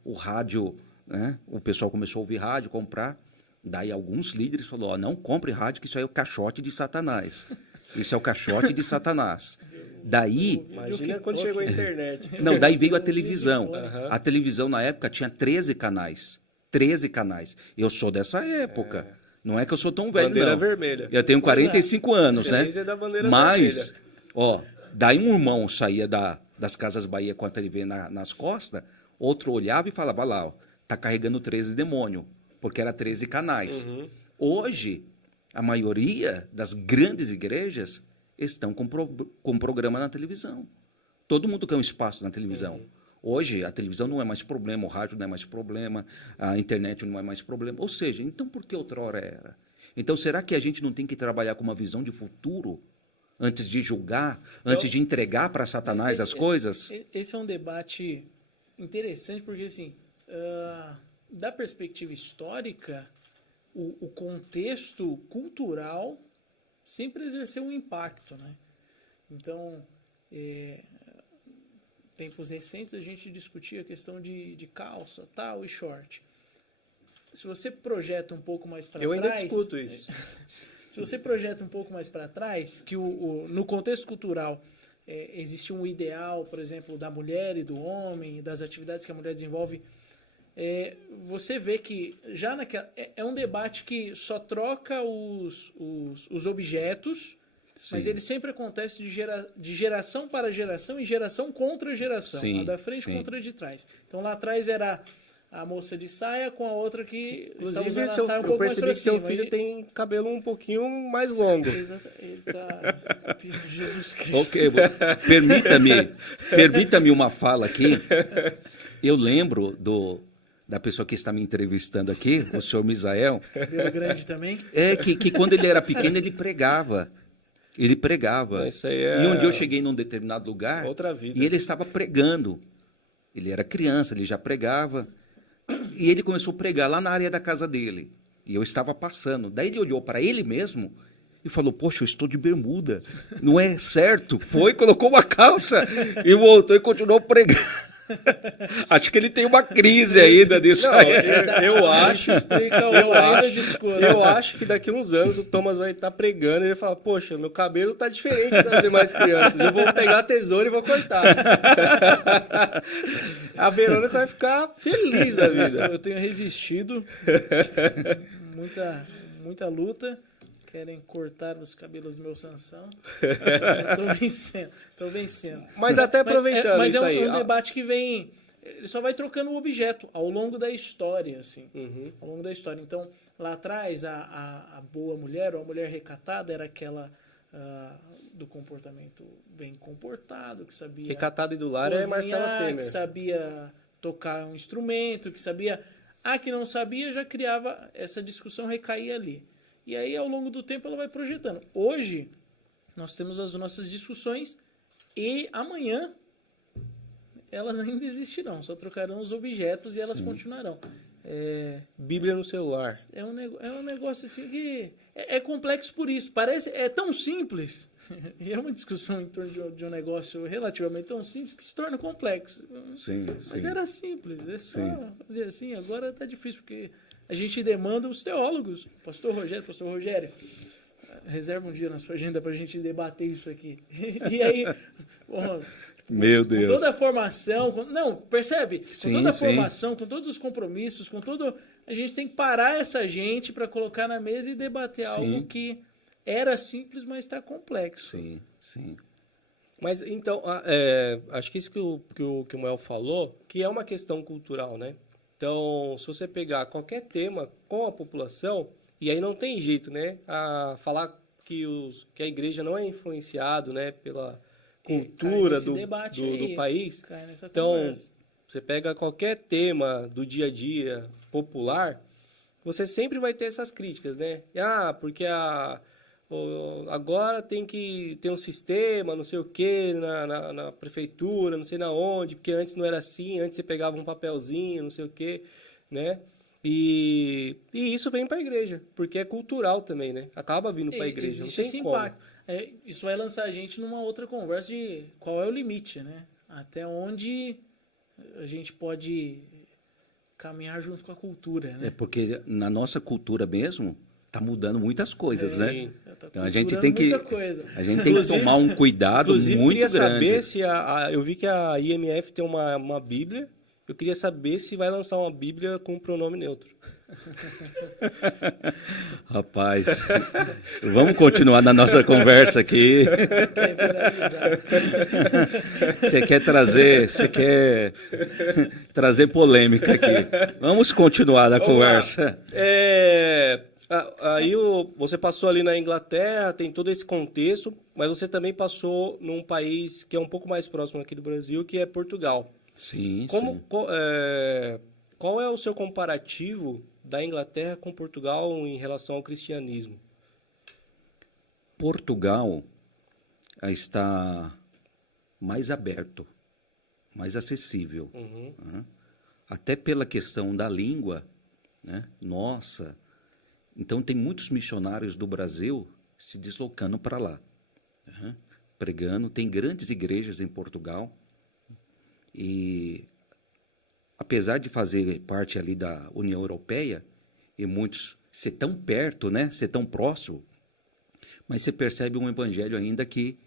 O rádio, né, o pessoal começou a ouvir rádio, comprar, daí alguns líderes falaram, não compre rádio, que isso aí é o caixote de Satanás. Isso é o caixote de Satanás. Daí... Imagina quando chegou a internet. Não, daí veio a televisão. A televisão, na época, tinha 13 canais. 13 canais. Eu sou dessa época. Não é que eu sou tão velho, bandeira não. Vermelha. Eu tenho 45 anos, né? Da bandeira Mas, vermelha. daí um irmão saía das Casas Bahia com a TV nas costas, outro olhava e falava, lá, tá carregando 13 demônio, porque era 13 canais. Hoje, a maioria das grandes igrejas estão com programa na televisão. Todo mundo quer um espaço na televisão. Hoje, a televisão não é mais problema, o rádio não é mais problema, a internet não é mais problema. Ou seja, então por que outrora era? Então, será que a gente não tem que trabalhar com uma visão de futuro antes de julgar, antes de entregar para Satanás as coisas? Esse é um debate interessante, porque, assim, da perspectiva histórica, o contexto cultural sempre exerceu um impacto, né? Então, tempos recentes a gente discutia a questão de calça, tal, e short. Se você projeta um pouco mais para trás... Eu ainda discuto isso. Se você projeta um pouco mais para trás, que no contexto cultural existe um ideal, por exemplo, da mulher e do homem, das atividades que a mulher desenvolve, você vê que já naquela... É um debate que só troca os objetos... Sim. Mas ele sempre acontece de geração para geração e geração contra geração. Sim, a da frente contra a de trás. Então lá atrás era a moça de saia com a outra que estava usando a saia um pouco mais para cima. Eu percebi que seu filho tem cabelo um pouquinho mais longo. Exato. Ele tá... Jesus Cristo. Ok, permita-me uma fala aqui. Eu lembro da pessoa que está me entrevistando aqui, o senhor Misael. Cabelo grande também? Que quando ele era pequeno ele pregava. Ele pregava. Isso aí E um dia eu cheguei num determinado lugar outra vida. E ele estava pregando. Ele era criança, ele já pregava. E ele começou a pregar lá na área da casa dele. E eu estava passando. Daí ele olhou para ele mesmo e falou, poxa, eu estou de bermuda. Não é certo? Foi, colocou uma calça e voltou e continuou pregando. Acho que ele tem uma crise ainda disso. Não, eu acho que daqui a uns anos o Thomas vai estar pregando e ele vai falar, poxa, meu cabelo tá diferente das demais crianças. Eu vou pegar a tesoura e vou cortar. A Verônica vai ficar feliz da vida. Eu tenho resistido. Muita luta. Querem cortar os cabelos do meu Sansão. Tô vencendo. Mas até aproveitando mas isso aí... Mas é um debate que vem... Ele só vai trocando o objeto ao longo da história, assim. Ao longo da história. Então, lá atrás, a boa mulher, ou a mulher recatada, era aquela do comportamento bem comportado, que sabia... Recatado e do lar é Marcela Temer. Que sabia tocar um instrumento, que sabia... que não sabia, já criava essa discussão, recaía ali. E aí, ao longo do tempo, ela vai projetando. Hoje, nós temos as nossas discussões e amanhã elas ainda existirão, só trocarão os objetos e elas continuarão. Bíblia no celular. É um negócio assim que é complexo por isso. É tão simples, e é uma discussão em torno de um negócio relativamente tão simples que se torna complexo. Sim, Mas era simples, é só fazer assim. Agora está difícil, porque a gente demanda os teólogos. Pastor Rogério, reserva um dia na sua agenda para a gente debater isso aqui. E aí... Meu Deus. Com toda a formação, percebe? Com toda a formação, com todos os compromissos, a gente tem que parar essa gente para colocar na mesa e debater algo que era simples, mas está complexo. Sim. Mas então, acho que isso que o Moel falou, que é uma questão cultural, né? Então, se você pegar qualquer tema com a população, e aí não tem jeito, né? A falar que a igreja não é influenciado, né, pela cultura do país. Então, conversa. Você pega qualquer tema do dia a dia popular, você sempre vai ter essas críticas, né? Porque agora tem que ter um sistema, não sei o quê, na prefeitura, não sei na onde, porque antes não era assim, antes você pegava um papelzinho, não sei o quê, né? E isso vem para a igreja, porque é cultural também, né? Acaba vindo para a igreja, não tem esse como. Impacto. Isso vai lançar a gente numa outra conversa de qual é o limite, né? Até onde a gente pode caminhar junto com a cultura, né? Porque na nossa cultura mesmo tá mudando muitas coisas, né? Então a gente tem que tomar um cuidado muito grande. Eu queria saber se eu vi que a IMF tem uma Bíblia. Eu queria saber se vai lançar uma Bíblia com pronome neutro. Rapaz, vamos continuar na nossa conversa aqui. Você quer trazer polêmica aqui. Vamos continuar na conversa. Aí você passou ali na Inglaterra, tem todo esse contexto, mas você também passou num país que é um pouco mais próximo aqui do Brasil, que é Portugal. Sim. Qual é o seu comparativo da Inglaterra com Portugal em relação ao cristianismo? Portugal está mais aberto, mais acessível. Né? Até pela questão da língua, né? Nossa. Então, tem muitos missionários do Brasil se deslocando para lá, né? Pregando. Tem grandes igrejas em Portugal. E, apesar de fazer parte ali da União Europeia, e muitos ser tão perto, né? Ser tão próximo, mas você percebe um evangelho ainda que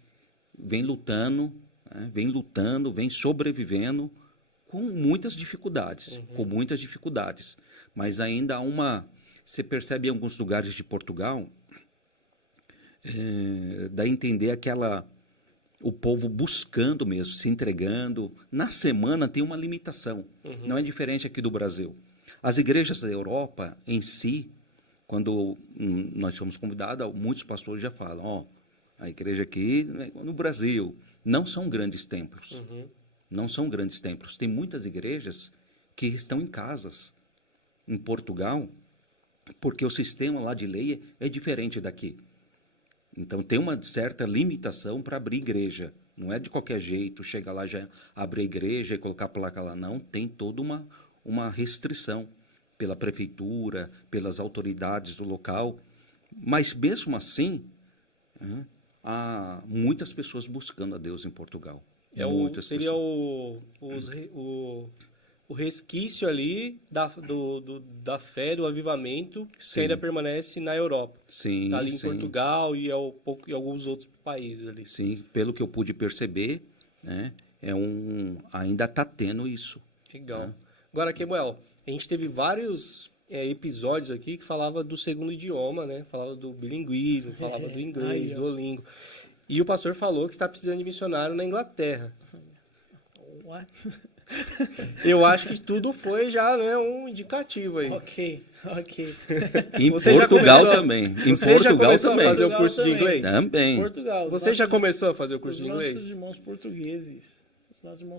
vem lutando, né? Vem sobrevivendo com muitas dificuldades, mas ainda há você percebe em alguns lugares de Portugal, dá a entender o povo buscando mesmo, se entregando. Na semana tem uma limitação, não é diferente aqui do Brasil. As igrejas da Europa em si, quando nós somos convidados, muitos pastores já falam, a igreja aqui no Brasil não são grandes templos, não são grandes templos. Tem muitas igrejas que estão em casas. Em Portugal, porque o sistema lá de lei é diferente daqui. Então, tem uma certa limitação para abrir igreja. Não é de qualquer jeito, chegar lá, já abrir a igreja e colocar a placa lá. Não, tem toda uma restrição pela prefeitura, pelas autoridades do local. Mas, mesmo assim, há muitas pessoas buscando a Deus em Portugal. Seria o resquício ali da fé, do avivamento, que ainda permanece na Europa. Sim, tá ali em Portugal e em alguns outros países ali. Sim, pelo que eu pude perceber, né, ainda está tendo isso. Legal. Agora, Kemuel, a gente teve vários episódios aqui que falava do segundo idioma, né? Falava do bilinguismo, falava do inglês, do Duolingo. E o pastor falou que está precisando de missionário na Inglaterra. What? Eu acho que tudo foi já, né, um indicativo aí. Ok. Em Portugal também. Você já começou a fazer o curso de inglês? Também. Portugal. Você já começou a fazer o curso de inglês? Os nossos irmãos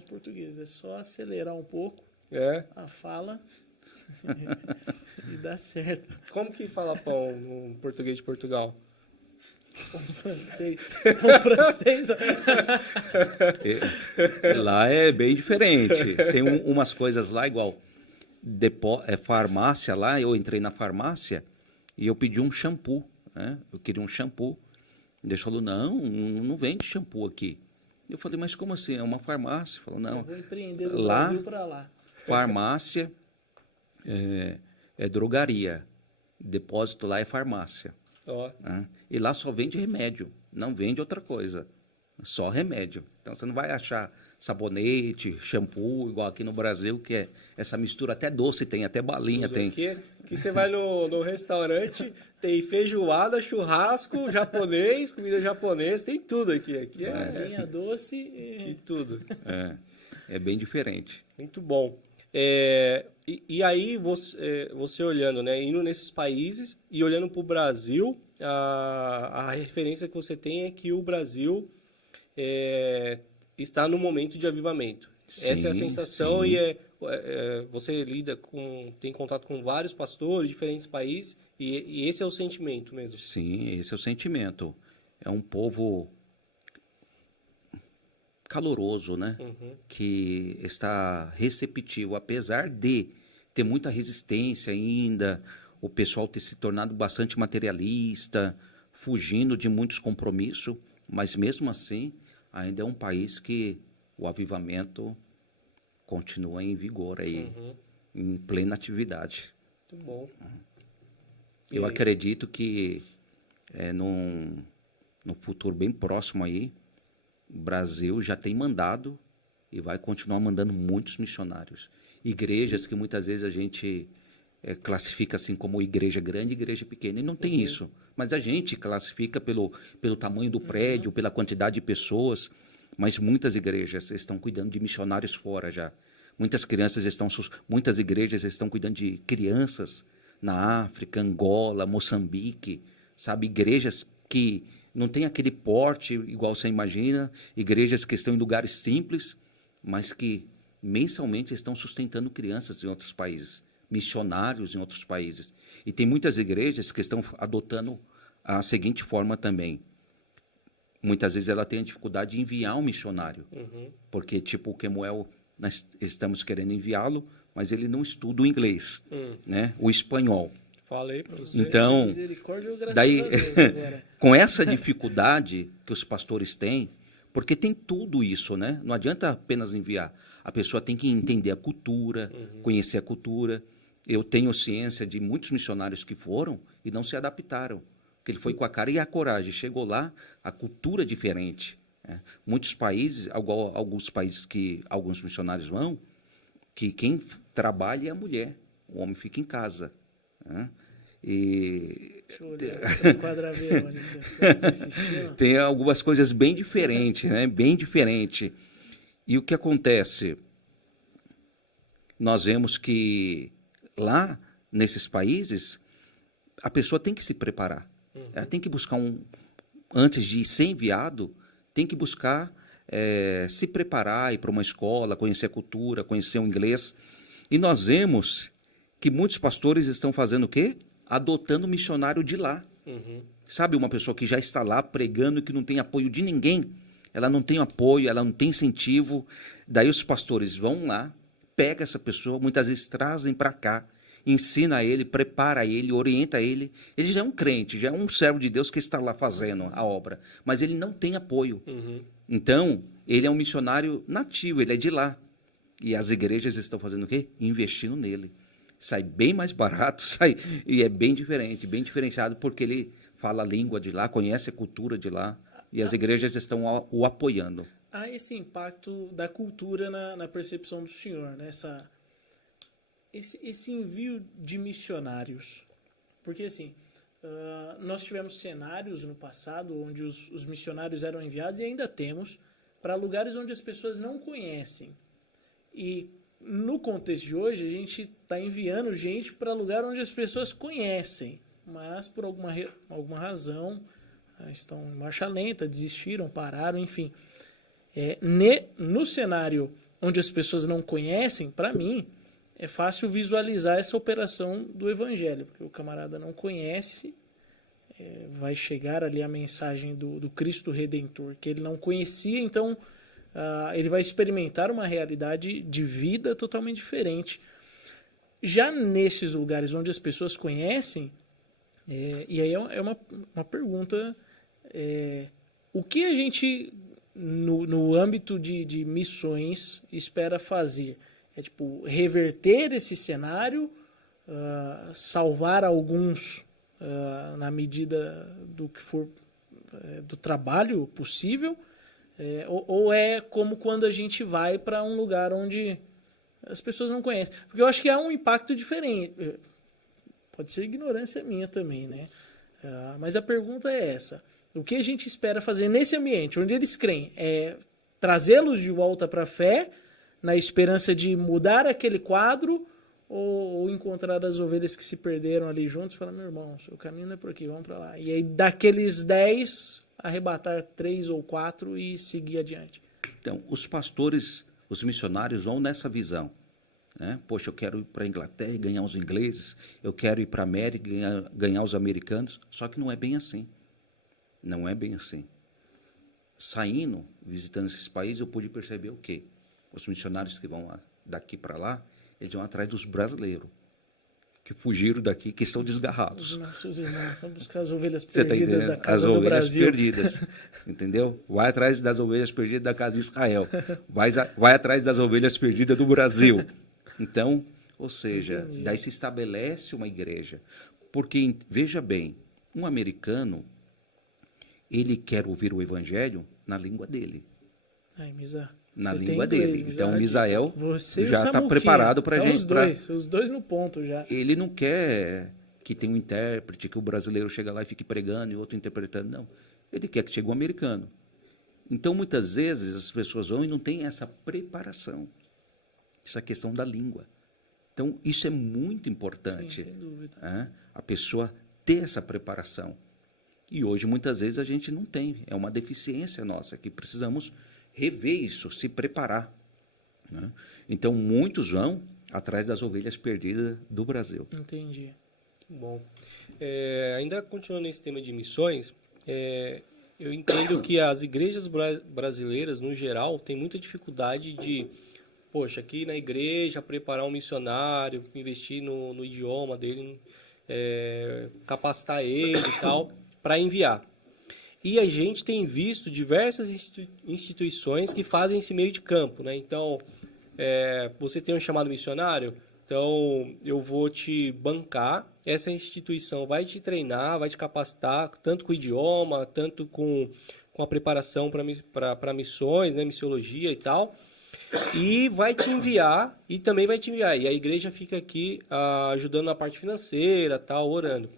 portugueses. É só acelerar um pouco a fala e dá certo. Como que fala pão no português de Portugal? Pão francês. Pão francês. Lá é bem diferente. Tem umas coisas lá igual. Farmácia lá, eu entrei na farmácia e eu pedi um shampoo, né? Eu queria um shampoo. Ele falou, não vende shampoo aqui. Eu falei, mas como assim? É uma farmácia? Ele falou, não. Eu vou empreender do Brasil para lá. Farmácia é drogaria. Depósito lá é farmácia. Né? E lá só vende remédio, não vende outra coisa. Só remédio. Então você não vai achar sabonete, shampoo, igual aqui no Brasil, que é essa mistura até doce, tem até balinha. Tem. Aqui você vai no restaurante, tem feijoada, churrasco, japonês, comida japonesa, tem tudo aqui. Aqui é balinha doce e tudo. É bem diferente. Muito bom. E aí, você olhando, né, indo nesses países e olhando para o Brasil, a referência que você tem é que o Brasil está no momento de avivamento. Sim, essa é a sensação. sim. E você tem contato com vários pastores de diferentes países e esse é o sentimento mesmo. Sim, esse é o sentimento. É um povo caloroso, né? Que está receptivo, apesar de ter muita resistência ainda, o pessoal ter se tornado bastante materialista, fugindo de muitos compromissos, mas mesmo assim ainda é um país que o avivamento continua em vigor aí, em plena atividade. Muito bom. Eu acredito que no futuro bem próximo aí, o Brasil já tem mandado e vai continuar mandando muitos missionários. Igrejas que muitas vezes a gente classifica assim como igreja grande e igreja pequena. E não tem isso. Mas a gente classifica pelo tamanho do prédio, pela quantidade de pessoas. Mas muitas igrejas estão cuidando de missionários fora já. Muitas igrejas estão cuidando de crianças na África, Angola, Moçambique, sabe? Igrejas que não tem aquele porte igual você imagina, igrejas que estão em lugares simples, mas que mensalmente estão sustentando crianças em outros países, missionários em outros países. E tem muitas igrejas que estão adotando a seguinte forma também. Muitas vezes ela tem a dificuldade de enviar um missionário, porque tipo o Kemuel, nós estamos querendo enviá-lo, mas ele não estuda o inglês, né? O espanhol. Falei para você. Então, daí, com essa dificuldade que os pastores têm, porque tem tudo isso, né? Não adianta apenas enviar. A pessoa tem que entender a cultura, conhecer a cultura. Eu tenho ciência de muitos missionários que foram e não se adaptaram. Porque ele foi com a cara e a coragem. Chegou lá, a cultura é diferente. Né? Muitos países, alguns países que alguns missionários vão, que quem trabalha é a mulher. O homem fica em casa. Né? Deixa eu olhar o quadro Verônica. Tem algumas coisas bem diferentes, né? Bem diferente. E o que acontece? Nós vemos que lá, nesses países, a pessoa tem que se preparar. Ela tem que buscar antes de ser enviado, tem que buscar se preparar, ir para uma escola, conhecer a cultura, conhecer o inglês. E nós vemos que muitos pastores estão fazendo o quê? Adotando missionário de lá. Sabe, uma pessoa que já está lá pregando e que não tem apoio de ninguém. Ela não tem apoio, ela não tem incentivo. Daí os pastores vão lá, pegam essa pessoa, muitas vezes trazem para cá, ensina ele, prepara ele, orienta ele. Ele já é um crente, já é um servo de Deus que está lá fazendo a obra. Mas ele não tem apoio. Então, ele é um missionário nativo, ele é de lá. E as igrejas estão fazendo o quê? Investindo nele. Sai bem mais barato, e é bem diferente, bem diferenciado, porque ele fala a língua de lá, conhece a cultura de lá, e as igrejas estão o apoiando. Há esse impacto da cultura na percepção do senhor, né? Esse envio de missionários. Porque, assim, nós tivemos cenários no passado onde os missionários eram enviados, e ainda temos, para lugares onde as pessoas não conhecem. E no contexto de hoje, a gente está enviando gente para lugar onde as pessoas conhecem, mas por alguma razão estão em marcha lenta, desistiram, pararam, enfim. No cenário onde as pessoas não conhecem, para mim, é fácil visualizar essa operação do evangelho, porque o camarada não conhece, vai chegar ali a mensagem do Cristo Redentor, que ele não conhecia, então ele vai experimentar uma realidade de vida totalmente diferente. Já nesses lugares onde as pessoas conhecem, e aí é uma pergunta, o que a gente, no âmbito de missões, espera fazer? É tipo, reverter esse cenário, salvar alguns na medida do que for do trabalho possível, ou é como quando a gente vai para um lugar onde as pessoas não conhecem? Porque eu acho que há um impacto diferente. Pode ser ignorância minha também, né? Mas a pergunta é essa. O que a gente espera fazer nesse ambiente, onde eles creem? É trazê-los de volta para a fé, na esperança de mudar aquele quadro, ou encontrar as ovelhas que se perderam ali juntos e falar, meu irmão, seu caminho não é por aqui, vamos para lá. E aí, daqueles 10, arrebatar 3 ou 4 e seguir adiante. Então, os pastores, os missionários vão nessa visão. Né? Poxa, eu quero ir para a Inglaterra e ganhar os ingleses, eu quero ir para a América e ganhar os americanos, só que não é bem assim. Não é bem assim. Saindo, visitando esses países, eu pude perceber o quê? Os missionários que vão daqui para lá, eles vão atrás dos brasileiros, que fugiram daqui, que estão desgarrados. Os nossos irmãos vão buscar as ovelhas perdidas da casa do Brasil. As ovelhas perdidas, entendeu? Vai atrás das ovelhas perdidas da casa de Israel. Vai atrás das ovelhas perdidas do Brasil. Então, ou seja, entendi. Daí se estabelece uma igreja. Porque, veja bem, um americano, ele quer ouvir o evangelho na língua dele. Ai, Misa. Na língua dele. Então, o Misael já está preparado para a gente. Os dois no ponto já. Ele não quer que tenha um intérprete, que o brasileiro chega lá e fique pregando e outro interpretando. Não. Ele quer que chegue um americano. Então, muitas vezes, as pessoas vão e não têm essa preparação. Essa questão da língua. Então, isso é muito importante. Sim, sem dúvida. A pessoa ter essa preparação. E hoje, muitas vezes, a gente não tem. É uma deficiência nossa, que precisamos rever isso, se preparar. Né? Então, muitos vão atrás das ovelhas perdidas do Brasil. Entendi. Bom. Ainda continuando nesse tema de missões, eu entendo que as igrejas brasileiras, no geral, têm muita dificuldade de, poxa, aqui na igreja, preparar um missionário, investir no idioma dele, capacitar ele e tal, para enviar. E a gente tem visto diversas instituições que fazem esse meio de campo, né? Então, você tem um chamado missionário, então eu vou te bancar, essa instituição vai te treinar, vai te capacitar, tanto com o idioma, tanto com a preparação para missões, né? Missiologia e tal, e vai te enviar, e também vai te enviar. E a igreja fica aqui ajudando na parte financeira, tal, orando.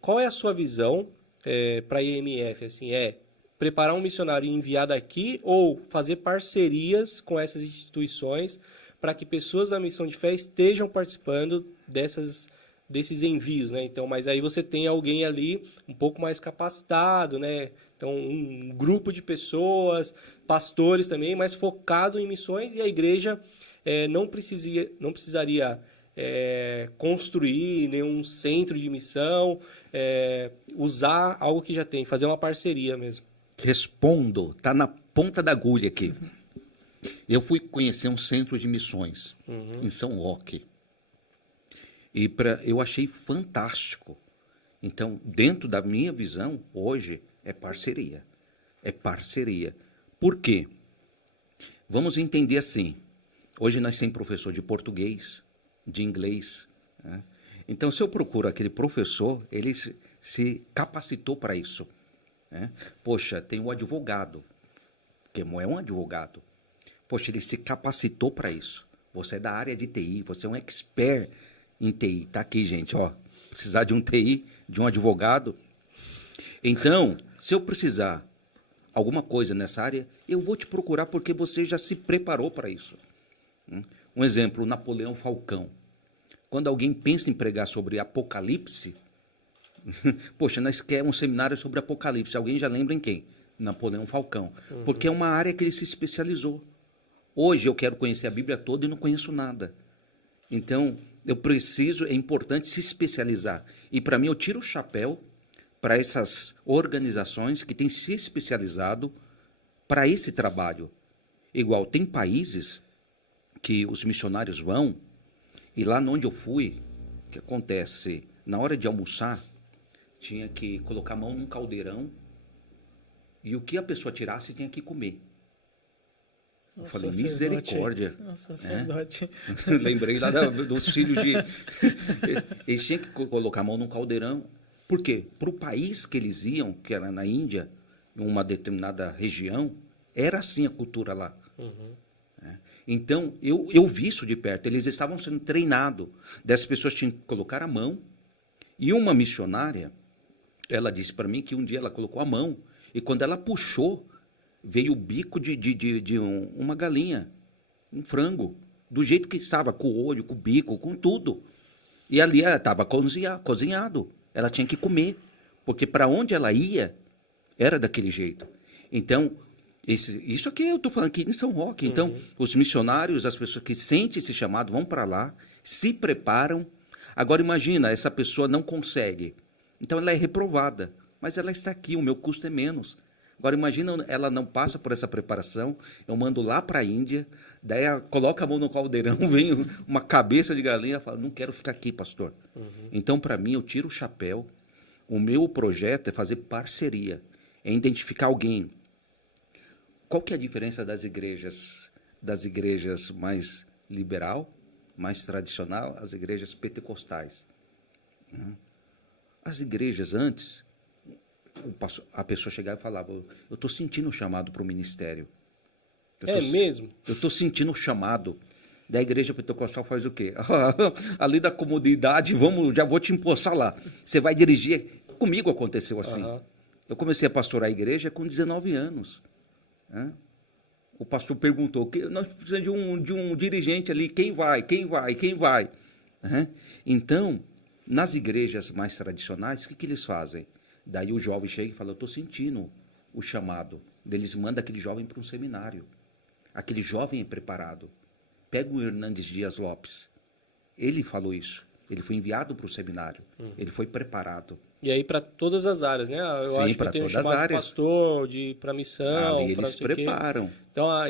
Qual é a sua visão para a IMF? Assim, preparar um missionário e enviar daqui ou fazer parcerias com essas instituições para que pessoas da missão de fé estejam participando desses envios, né? Então, mas aí você tem alguém ali um pouco mais capacitado, né? Então, um grupo de pessoas, pastores também, mais focado em missões, e a igreja não precisaria construir nenhum centro de missão, usar algo que já tem, fazer uma parceria mesmo. Respondo, está na ponta da agulha aqui. Eu fui conhecer um centro de missões em São Roque. E eu achei fantástico. Então, dentro da minha visão, hoje, é parceria. É parceria. Por quê? Vamos entender assim. Hoje nós temos professor de português, de inglês. Né? Então, se eu procuro aquele professor, ele se capacitou para isso. Né? Poxa, tem um advogado, que é um advogado. Poxa, ele se capacitou para isso. Você é da área de TI, você é um expert em TI. Está aqui, gente, ó. Precisar de um TI, de um advogado. Então, se eu precisar alguma coisa nessa área, eu vou te procurar porque você já se preparou para isso. Um exemplo, Napoleão Falcão. Quando alguém pensa em pregar sobre Apocalipse, poxa, nós queremos um seminário sobre Apocalipse. Alguém já lembra em quem? Napoleão Falcão. Porque é uma área que ele se especializou. Hoje eu quero conhecer a Bíblia toda e não conheço nada. Então, é importante se especializar. E para mim, eu tiro o chapéu para essas organizações que têm se especializado para esse trabalho. Igual, tem países que os missionários vão, e lá onde eu fui, o que acontece? Na hora de almoçar, tinha que colocar a mão num caldeirão, e o que a pessoa tirasse tinha que comer. Eu falei, misericórdia. Nossa, sacerdote. Lembrei lá dos filhos de... Eles tinham que colocar a mão num caldeirão. Por quê? Para o país que eles iam, que era na Índia, em uma determinada região, era assim a cultura lá. Então, eu vi isso de perto. Eles estavam sendo treinados. Dessas pessoas tinham que colocar a mão. E uma missionária, ela disse para mim que um dia ela colocou a mão, e quando ela puxou, veio o bico de uma galinha, um frango, do jeito que estava, com o olho, com o bico, com tudo. E ali estava cozinhado, ela tinha que comer, porque para onde ela ia, era daquele jeito. Então, isso aqui eu estou falando aqui em São Roque. Então, os missionários, as pessoas que sentem esse chamado, vão para lá, se preparam. Agora, imagina, essa pessoa não consegue. Então, ela é reprovada, mas ela está aqui, o meu custo é menos. Agora, imagina, ela não passa por essa preparação, eu mando lá para a Índia, daí ela coloca a mão no caldeirão, vem uma cabeça de galinha e fala, não quero ficar aqui, pastor. Então, para mim, eu tiro o chapéu. O meu projeto é fazer parceria, é identificar alguém. Qual que é a diferença das igrejas mais liberal, mais tradicional, as igrejas pentecostais? As igrejas antes... a pessoa chegava e falava, eu estou sentindo o chamado para o ministério. Mesmo? Eu estou sentindo o chamado. Da igreja pentecostal faz o quê? Ali da comodidade, já vou te empossar lá. Você vai dirigir. Comigo aconteceu assim. Eu comecei a pastorar a igreja com 19 anos. O pastor perguntou, nós precisamos de um dirigente ali, quem vai? Então, nas igrejas mais tradicionais, o que eles fazem? Daí o jovem chega e fala, eu estou sentindo o chamado. Eles mandam aquele jovem para um seminário. Aquele jovem é preparado. Pega o Hernandes Dias Lopes. Ele falou isso. Ele foi enviado para o seminário. Ele foi preparado. E aí para todas as áreas, né? Sim, acho para todas as áreas. Pastor, para missão. Ali eles preparam.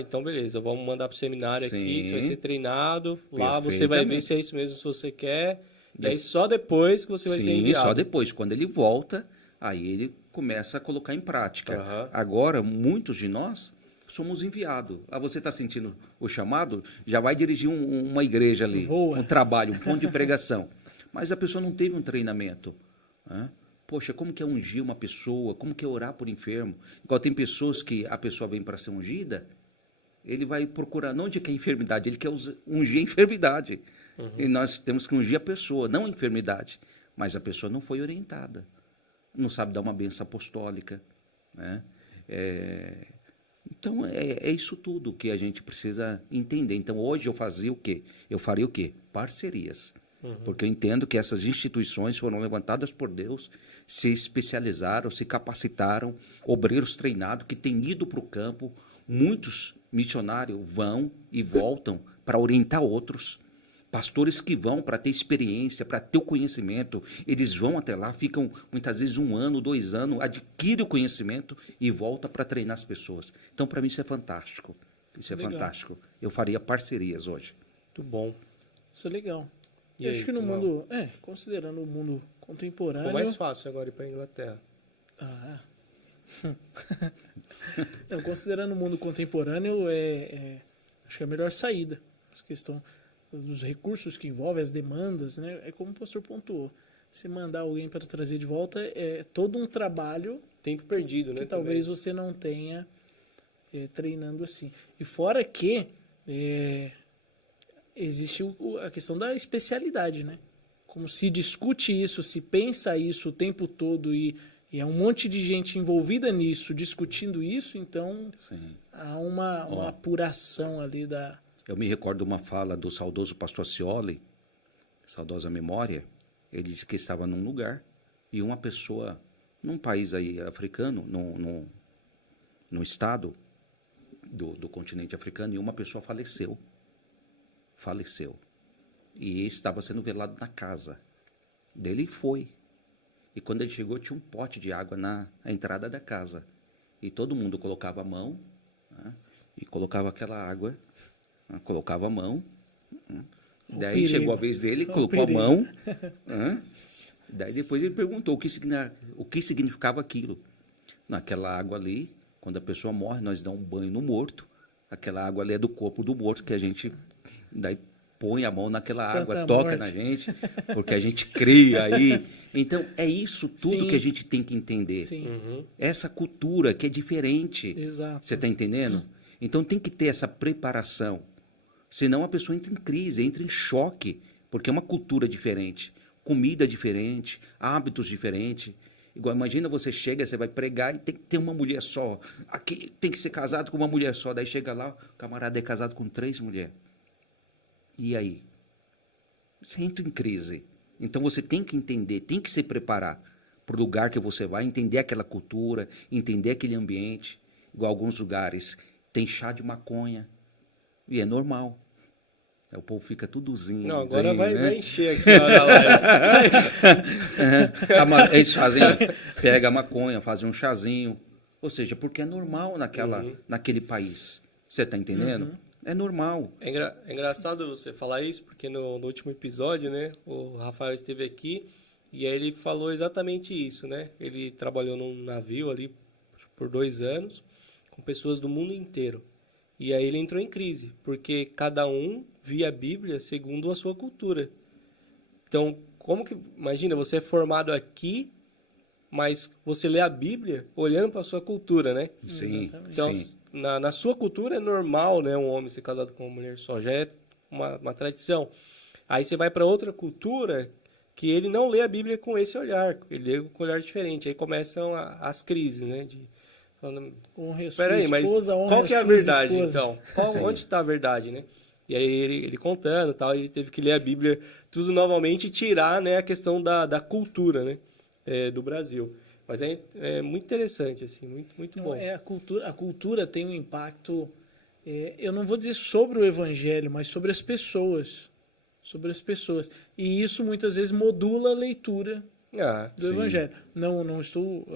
Então, beleza. Vamos mandar para o seminário aqui. Você vai ser treinado. Lá você vai ver se é isso mesmo, se você quer. E aí só depois que você vai ser enviado. Sim, só depois. Quando ele volta... Aí ele começa a colocar em prática. Agora, muitos de nós somos enviados. Você está sentindo o chamado? Já vai dirigir uma igreja ali, um trabalho, um ponto de pregação. Mas a pessoa não teve um treinamento. Poxa, como que é ungir uma pessoa? Como que é orar por enfermo? Igual tem pessoas que a pessoa vem para ser ungida, ele vai procurar, não onde que é enfermidade, ele quer ungir a enfermidade. E nós temos que ungir a pessoa, não a enfermidade. Mas a pessoa não foi orientada. Não sabe dar uma bênção apostólica, né? Então, é isso tudo que a gente precisa entender. Então, hoje eu fazia o quê? Eu faria o quê? Parcerias. Porque eu entendo que essas instituições foram levantadas por Deus, se especializaram, se capacitaram, obreiros treinados, que têm ido para o campo. Muitos missionários vão e voltam para orientar outros. Pastores que vão para ter experiência, para ter o conhecimento, eles vão até lá, ficam muitas vezes 1 ano, 2 anos, adquirem o conhecimento e voltam para treinar as pessoas. Então, para mim, isso é fantástico. Isso é fantástico. Eu faria parcerias hoje. Muito bom. Isso é legal. Eu acho que no mundo, considerando o mundo contemporâneo... Ficou mais fácil agora ir para a Inglaterra. Não, considerando o mundo contemporâneo, acho que é a melhor saída. Essa questão dos recursos que envolve, as demandas, né? É como o pastor pontuou. Você mandar alguém para trazer de volta é todo um trabalho... Tempo perdido, né? Que talvez você não tenha treinando assim. E fora que existe a questão da especialidade, né? Como se discute isso, se pensa isso o tempo todo e e é um monte de gente envolvida nisso, discutindo isso, então há uma apuração ali da... Eu me recordo uma fala do saudoso pastor Scioli, saudosa memória. Ele disse que estava num lugar e uma pessoa, num país aí africano, num estado do continente africano, e uma pessoa faleceu. E estava sendo velado na casa. Dele foi. E quando ele chegou, tinha um pote de água na entrada da casa. E todo mundo colocava a mão, né, e colocava aquela água, né, colocava a mão. Daí chegou a vez dele, colocou a mão. Daí depois ele perguntou o que significava aquilo. Naquela água ali, quando a pessoa morre, nós damos um banho no morto. Aquela água ali é do corpo do morto, que a gente daí põe a mão naquela água, toca na gente, porque a gente cria aí. Então, é isso tudo que a gente tem que entender. Essa cultura que é diferente. Exato. Você está entendendo? Então, tem que ter essa preparação. Senão, a pessoa entra em crise, entra em choque, porque é uma cultura diferente, comida diferente, hábitos diferentes. Igual, imagina, você chega, você vai pregar e tem que ter uma mulher só. Aqui tem que ser casado com uma mulher só. Daí chega lá, o camarada é casado com 3 mulheres. E aí? Você entra em crise. Então você tem que entender, tem que se preparar para o lugar que você vai, entender aquela cultura, entender aquele ambiente. Igual alguns lugares tem chá de maconha. E é normal. O povo fica tudozinho. Não, agora né? vai encher aqui a live. Eles fazem, pega a maconha, fazem um chazinho. Ou seja, porque é normal naquele país. Você está entendendo? É normal. É engraçado você falar isso, porque no último episódio, né, o Rafael esteve aqui e aí ele falou exatamente isso, né? Ele trabalhou num navio ali por 2 anos com pessoas do mundo inteiro. E aí ele entrou em crise, porque cada um via a Bíblia segundo a sua cultura. Então, imagina, você é formado aqui, mas você lê a Bíblia olhando para a sua cultura, né? Sim. Então, sim. Na sua cultura é normal, né, um homem ser casado com uma mulher só, já é uma tradição. Aí você vai para outra cultura que ele não lê a Bíblia com esse olhar, ele lê com um olhar diferente. Aí começam as crises, né? Peraí, mas qual que é a verdade, então? Onde está a verdade, né? E aí ele contando, tal, ele teve que ler a Bíblia tudo novamente e tirar, né, a questão da cultura, né, do Brasil. Mas é muito interessante, assim, muito bom. A cultura tem um impacto, eu não vou dizer sobre o evangelho, mas sobre as pessoas. E isso muitas vezes modula a leitura do evangelho. Não estou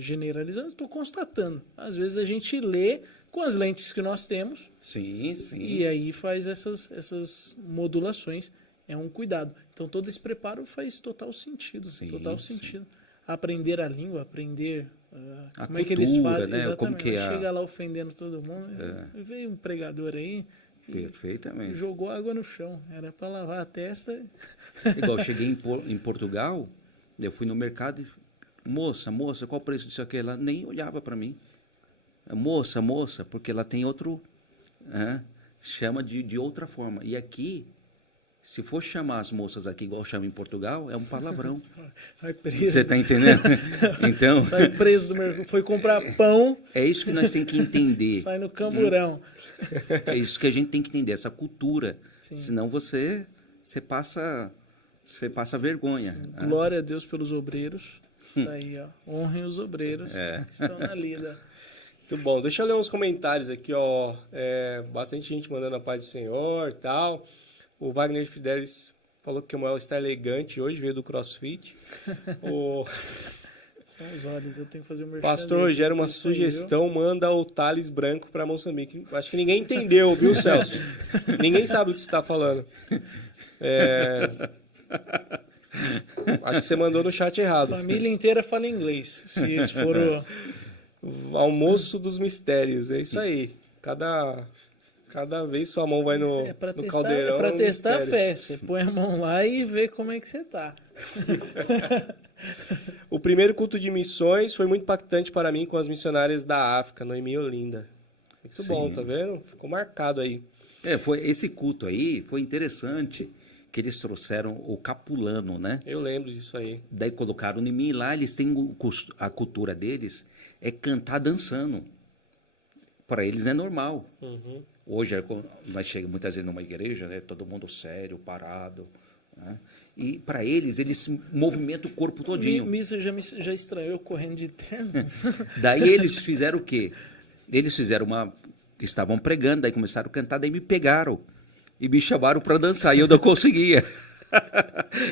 generalizando, estou constatando. Às vezes a gente lê com as lentes que nós temos. Sim. E aí faz essas modulações. É um cuidado. Então, todo esse preparo faz total sentido. Sentido. Aprender a língua, aprender como cultura, é que eles fazem. Né? Exatamente. Como que chega lá ofendendo todo mundo. Veio um pregador aí Perfeitamente. Jogou água no chão. Era para lavar a testa. Igual eu cheguei em Portugal, eu fui no mercado e... Moça, qual o preço disso aqui? Ela nem olhava para mim. Moça, porque ela tem outro... chama de outra forma. E aqui... Se for chamar as moças aqui igual chama em Portugal, é um palavrão. Vai preso. Você está entendendo? Então, sai preso do mercado. Foi comprar pão. É isso que nós temos que entender. Sai no camburão. É isso que a gente tem que entender, essa cultura. Sim. Senão você passa vergonha. Sim. Glória a Deus pelos obreiros. Tá aí, ó. Honrem os obreiros que estão na lida. Muito bom. Deixa eu ler uns comentários aqui, ó. Bastante gente mandando a paz do Senhor e tal. O Wagner Fidelis falou que o Moel está elegante hoje, veio do CrossFit. São os olhos, eu tenho que fazer o merchan. Pastor Rogério, uma sugestão, manda o Thales Branco para Moçambique. Acho que ninguém entendeu, viu, Celso? Ninguém sabe o que você está falando. Acho que você mandou no chat errado. A família inteira fala inglês, se esse for o almoço dos mistérios, é isso aí. Cada vez sua mão vai no caldeirão. É para testar a fé. Você põe a mão lá e vê como é que você tá. O primeiro culto de missões foi muito impactante para mim com as missionárias da África, Noemi e Olinda. Muito bom, tá vendo? Ficou marcado aí. Esse culto aí foi interessante. que eles trouxeram o capulano, né? Eu lembro disso aí. Daí colocaram em mim, lá eles têm a cultura deles, é cantar dançando. Para eles é normal. Uhum. Hoje, nós chegamos muitas vezes numa igreja, né? Todo mundo sério, parado, né? E para eles movimentam o corpo todinho. Missa já estranhou correndo de terno. Daí eles fizeram o quê? Eles fizeram estavam pregando, daí começaram a cantar, daí me pegaram e me chamaram para dançar, e eu não conseguia.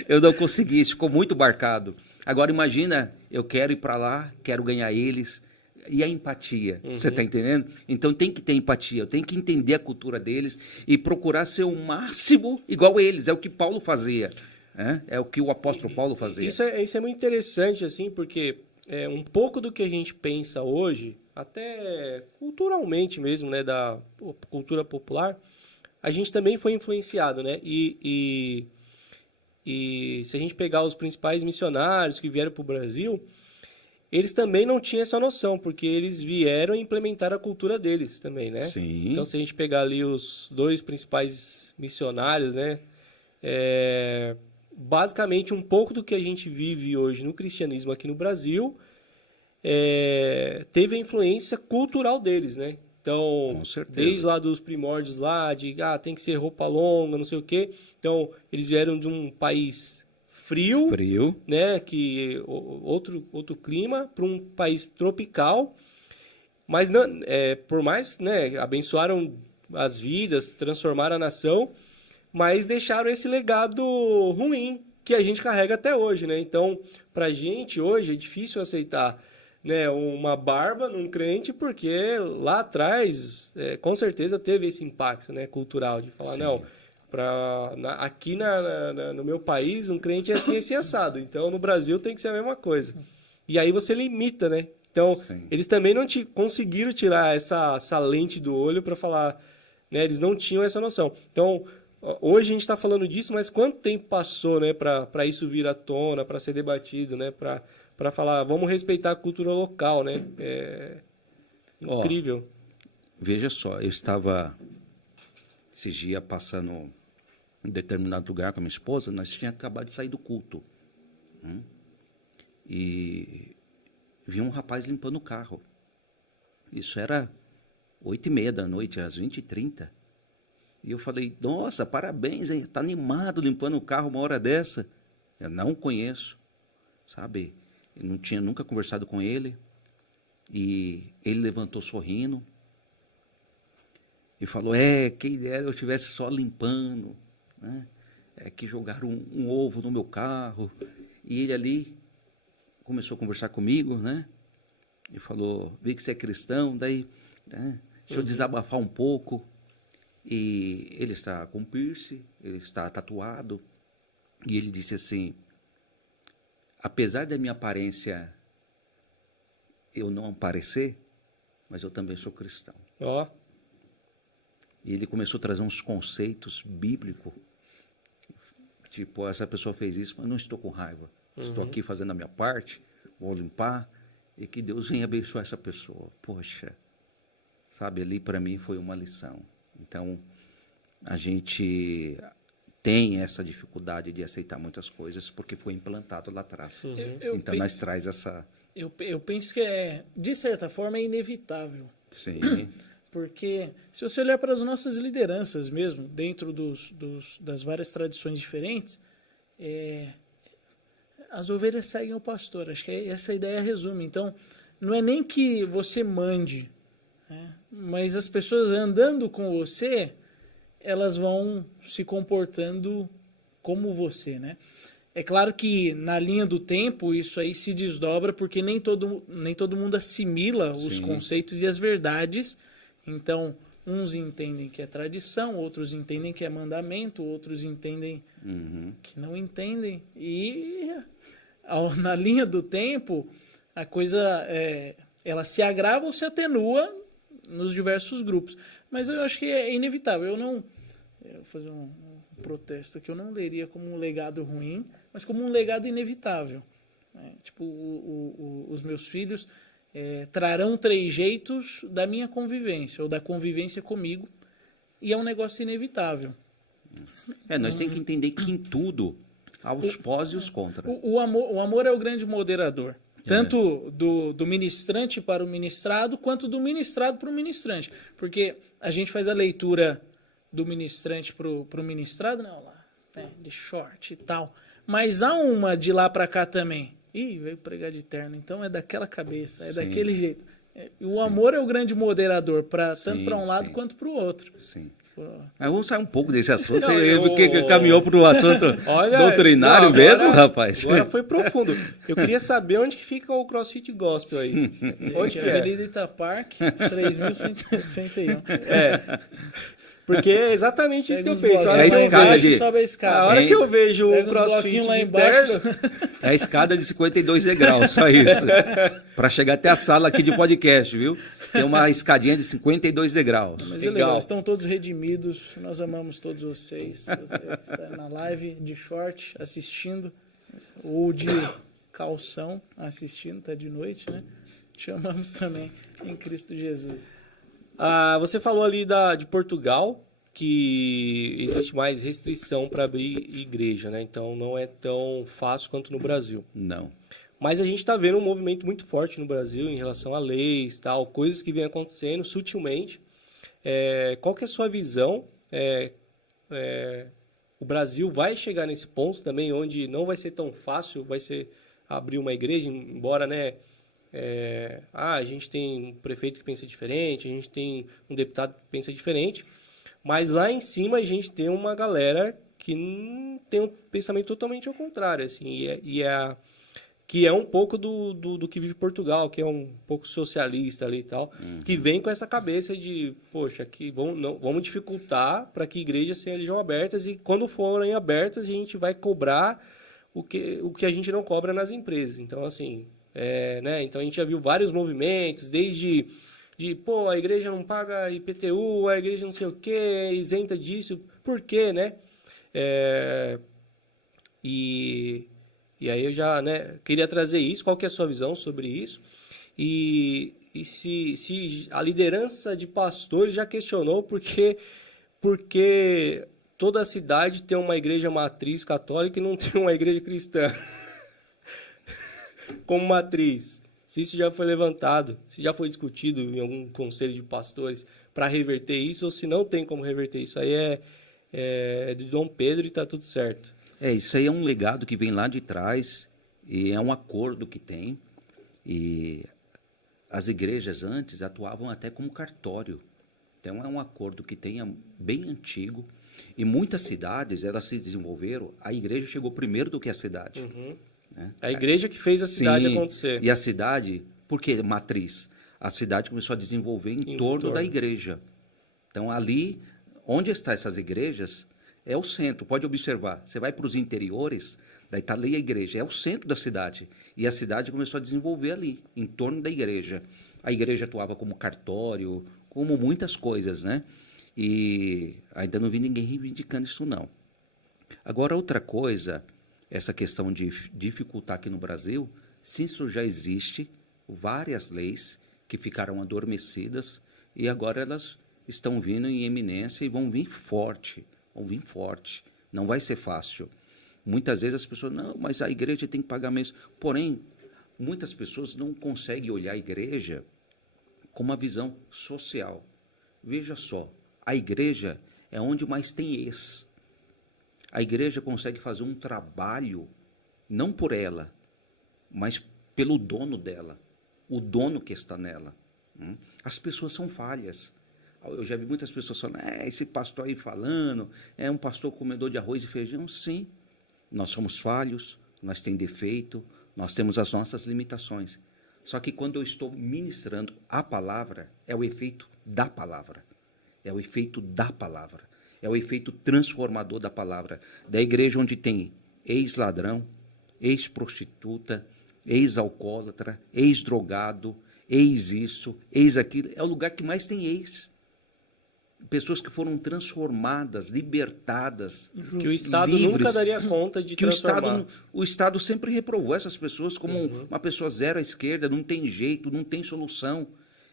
Eu não consegui, isso ficou muito marcado. Agora imagina, eu quero ir para lá, quero ganhar eles, e a empatia, você está entendendo? Então tem que ter empatia, eu tenho que entender a cultura deles e procurar ser o máximo igual a eles, é o que Paulo fazia, né? É o que o apóstolo Paulo fazia. Isso é muito interessante, assim, porque um pouco do que a gente pensa hoje, até culturalmente mesmo, né, da cultura popular, a gente também foi influenciado, né? E se a gente pegar os principais missionários que vieram para o Brasil, eles também não tinham essa noção, porque eles vieram implementar a cultura deles também, né? Sim. Então, se a gente pegar ali os 2 principais missionários, né? Basicamente, um pouco do que a gente vive hoje no cristianismo aqui no Brasil teve a influência cultural deles, né? Então, com certeza, desde lá dos primórdios lá, tem que ser roupa longa, não sei o quê. Então, eles vieram de um país frio, né? Outro clima, para um país tropical. Mas, por mais, né, abençoaram as vidas, transformaram a nação, mas deixaram esse legado ruim que a gente carrega até hoje, né? Então, pra gente hoje é difícil aceitar, né, uma barba num crente, porque lá atrás, com certeza, teve esse impacto, né, cultural, de falar, Sim. não, aqui no meu país, um crente é assim assado, então no Brasil tem que ser a mesma coisa. E aí você limita, né? Então, Sim. eles também não conseguiram tirar essa lente do olho para falar, né, eles não tinham essa noção. Então, hoje a gente está falando disso, mas quanto tempo passou, né, para isso vir à tona, para ser debatido, né, para falar, vamos respeitar a cultura local, né? Incrível. Veja só, eu estava esses dias passando em determinado lugar com a minha esposa, nós tínhamos acabado de sair do culto. E vi um rapaz limpando o carro. Isso era 8h30 da noite, às 20h30. E eu falei, nossa, parabéns, está animado limpando o carro uma hora dessa. Eu não conheço, sabe? Eu não tinha nunca conversado com ele. E ele levantou sorrindo. E falou, quem dera eu estivesse só limpando, né? Que jogaram um ovo no meu carro. E ele ali começou a conversar comigo, né? E falou, vi que você é cristão, daí, né? Deixa eu desabafar um pouco. E ele está com piercing, ele está tatuado. E ele disse assim, apesar da minha aparência eu não parecer, mas eu também sou cristão. Ó. E ele começou a trazer uns conceitos bíblicos. Tipo, essa pessoa fez isso, mas não estou com raiva. Estou aqui fazendo a minha parte, vou limpar, e que Deus venha abençoar essa pessoa. Poxa, sabe, ali para mim foi uma lição. Então, a gente tem essa dificuldade de aceitar muitas coisas porque foi implantado lá atrás. Então, nós traz essa... Eu penso que, de certa forma, é inevitável. Sim. Porque, se você olhar para as nossas lideranças mesmo, dentro das várias tradições diferentes, as ovelhas seguem o pastor. Acho que essa ideia resume. Então, não é nem que você mande, né? Mas as pessoas andando com você, elas vão se comportando como você, né? É claro que na linha do tempo isso aí se desdobra, porque nem todo mundo assimila os conceitos e as verdades. Então, uns entendem que é tradição, outros entendem que é mandamento, outros entendem que não entendem. E na linha do tempo, a coisa ela se agrava ou se atenua nos diversos grupos. Mas eu acho que é inevitável. Eu vou fazer um protesto aqui, eu não leria como um legado ruim, mas como um legado inevitável. Tipo, os meus filhos trarão trejeitos da minha convivência, ou da convivência comigo, e é um negócio inevitável. Nós temos que entender que em tudo há os pós e os contras. O amor é o grande moderador. Tanto do ministrante para o ministrado, quanto do ministrado para o ministrante. Porque a gente faz a leitura do ministrante para o ministrado, não, lá, de short e tal. Mas há uma de lá para cá também. Ih, veio pregar de terno. Então é daquela cabeça, é daquele jeito. O amor é o grande moderador, tanto para um lado quanto para o outro. Sim. Mas vamos sair um pouco desse assunto. Você caminhou para o assunto doutrinário mesmo, rapaz? Agora foi profundo. Eu queria saber onde que fica o CrossFit Gospel aí. Onde é? Avenida Itaparque, 3161. Porque é exatamente isso que eu penso. É a escada de... Sobe a escada. A hora que eu vejo o CrossFit lá embaixo... É a escada de 52 degraus, só isso. Para chegar até a sala aqui de podcast, viu? Tem uma escadinha de 52 degraus. Mas é legal, estão todos redimidos. Nós amamos todos vocês. Você que está na live de short assistindo, ou de calção assistindo, está de noite, né? Te amamos também em Cristo Jesus. Você falou ali de Portugal, que existe mais restrição para abrir igreja, né? Então não é tão fácil quanto no Brasil. Não. Mas a gente está vendo um movimento muito forte no Brasil em relação a leis, tal, coisas que vêm acontecendo sutilmente. Qual que é a sua visão? O Brasil vai chegar nesse ponto também, onde não vai ser tão fácil, vai ser abrir uma igreja, embora, né? A gente tem um prefeito que pensa diferente, a gente tem um deputado que pensa diferente, mas lá em cima a gente tem uma galera que tem um pensamento totalmente ao contrário, assim, que é um pouco do que vive Portugal, que é um pouco socialista ali e tal, que vem com essa cabeça de, poxa, que vamos dificultar para que igrejas sejam abertas, e quando forem abertas a gente vai cobrar o que a gente não cobra nas empresas. Então, assim... né? Então a gente já viu vários movimentos, desde a igreja não paga IPTU, a igreja não sei o que, é isenta disso, por quê, né? E aí eu já, né, queria trazer isso, qual que é a sua visão sobre isso, e se a liderança de pastores já questionou porque toda a cidade tem uma igreja matriz católica e não tem uma igreja cristã como matriz. Se isso já foi levantado, se já foi discutido em algum conselho de pastores para reverter isso, ou se não tem como reverter isso, aí é de Dom Pedro e está tudo certo. Isso aí é um legado que vem lá de trás e é um acordo que tem. E as igrejas antes atuavam até como cartório. Então é um acordo que tem bem antigo. E muitas cidades, elas se desenvolveram, a igreja chegou primeiro do que a cidade. Né? A igreja que fez a cidade acontecer. E a cidade, por que matriz? A cidade começou a desenvolver em torno da igreja. Então, ali, onde estão essas igrejas, é o centro. Pode observar, você vai para os interiores, daí está ali a igreja, é o centro da cidade. E a cidade começou a desenvolver ali, em torno da igreja. A igreja atuava como cartório, como muitas coisas, né? E ainda não vi ninguém reivindicando isso, não. Agora, outra coisa... Essa questão de dificultar aqui no Brasil, sim, isso já existe, várias leis que ficaram adormecidas e agora elas estão vindo em eminência e vão vir forte, não vai ser fácil. Muitas vezes as pessoas, não, mas a igreja tem que pagar mesmo. Porém, muitas pessoas não conseguem olhar a igreja com uma visão social. Veja só, a igreja é onde mais tem ex. A igreja consegue fazer um trabalho, não por ela, mas pelo dono dela, o dono que está nela. As pessoas são falhas. Eu já vi muitas pessoas falando, esse pastor aí falando, é um pastor comedor de arroz e feijão. Sim, nós somos falhos, nós temos defeito, nós temos as nossas limitações. Só que quando eu estou ministrando a palavra, é o efeito da palavra. É o efeito da palavra. É o efeito transformador da palavra. Da igreja onde tem ex-ladrão, ex-prostituta, ex-alcoólatra, ex-drogado, ex-isso, ex-aquilo. É o lugar que mais tem ex. Pessoas que foram transformadas, libertadas, que o Estado livres, nunca daria conta de transformar. O Estado sempre reprovou essas pessoas como uma pessoa zero à esquerda, não tem jeito, não tem solução.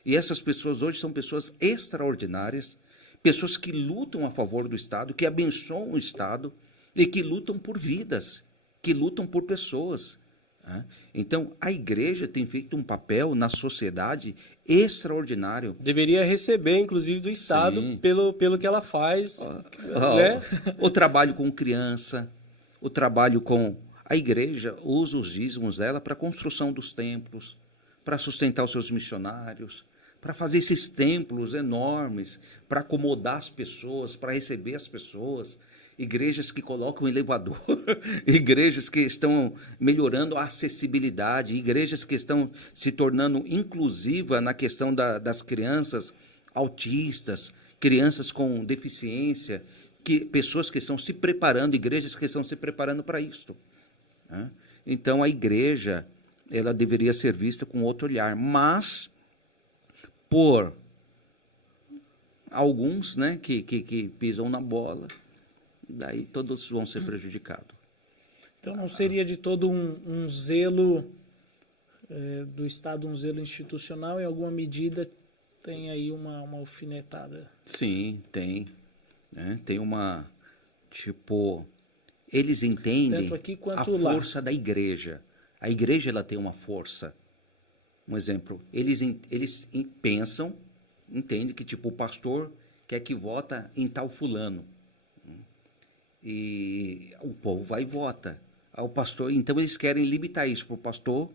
E essas pessoas hoje são pessoas extraordinárias, pessoas que lutam a favor do Estado, que abençoam o Estado e que lutam por vidas, que lutam por pessoas. Então, a igreja tem feito um papel na sociedade extraordinário. Deveria receber, inclusive, do Estado pelo que ela faz. Né? O trabalho com criança, o trabalho com... A igreja usa os dízimos dela para a construção dos templos, para sustentar os seus missionários, para fazer esses templos enormes, para acomodar as pessoas, para receber as pessoas. Igrejas que colocam elevador, igrejas que estão melhorando a acessibilidade, igrejas que estão se tornando inclusiva na questão das crianças autistas, crianças com deficiência, pessoas que estão se preparando, igrejas que estão se preparando para isto. Então, a igreja ela deveria ser vista com outro olhar, mas por alguns, né, que pisam na bola, daí todos vão ser prejudicados. Então não seria de todo um zelo do Estado, um zelo institucional, em alguma medida tem aí uma alfinetada? Sim, tem. Tem uma, eles entendem a força da igreja. A igreja ela tem uma força. Um exemplo, eles pensam, entendem que o pastor quer que vota em tal fulano. E o povo vai e vota. O pastor, então eles querem limitar isso para o pastor,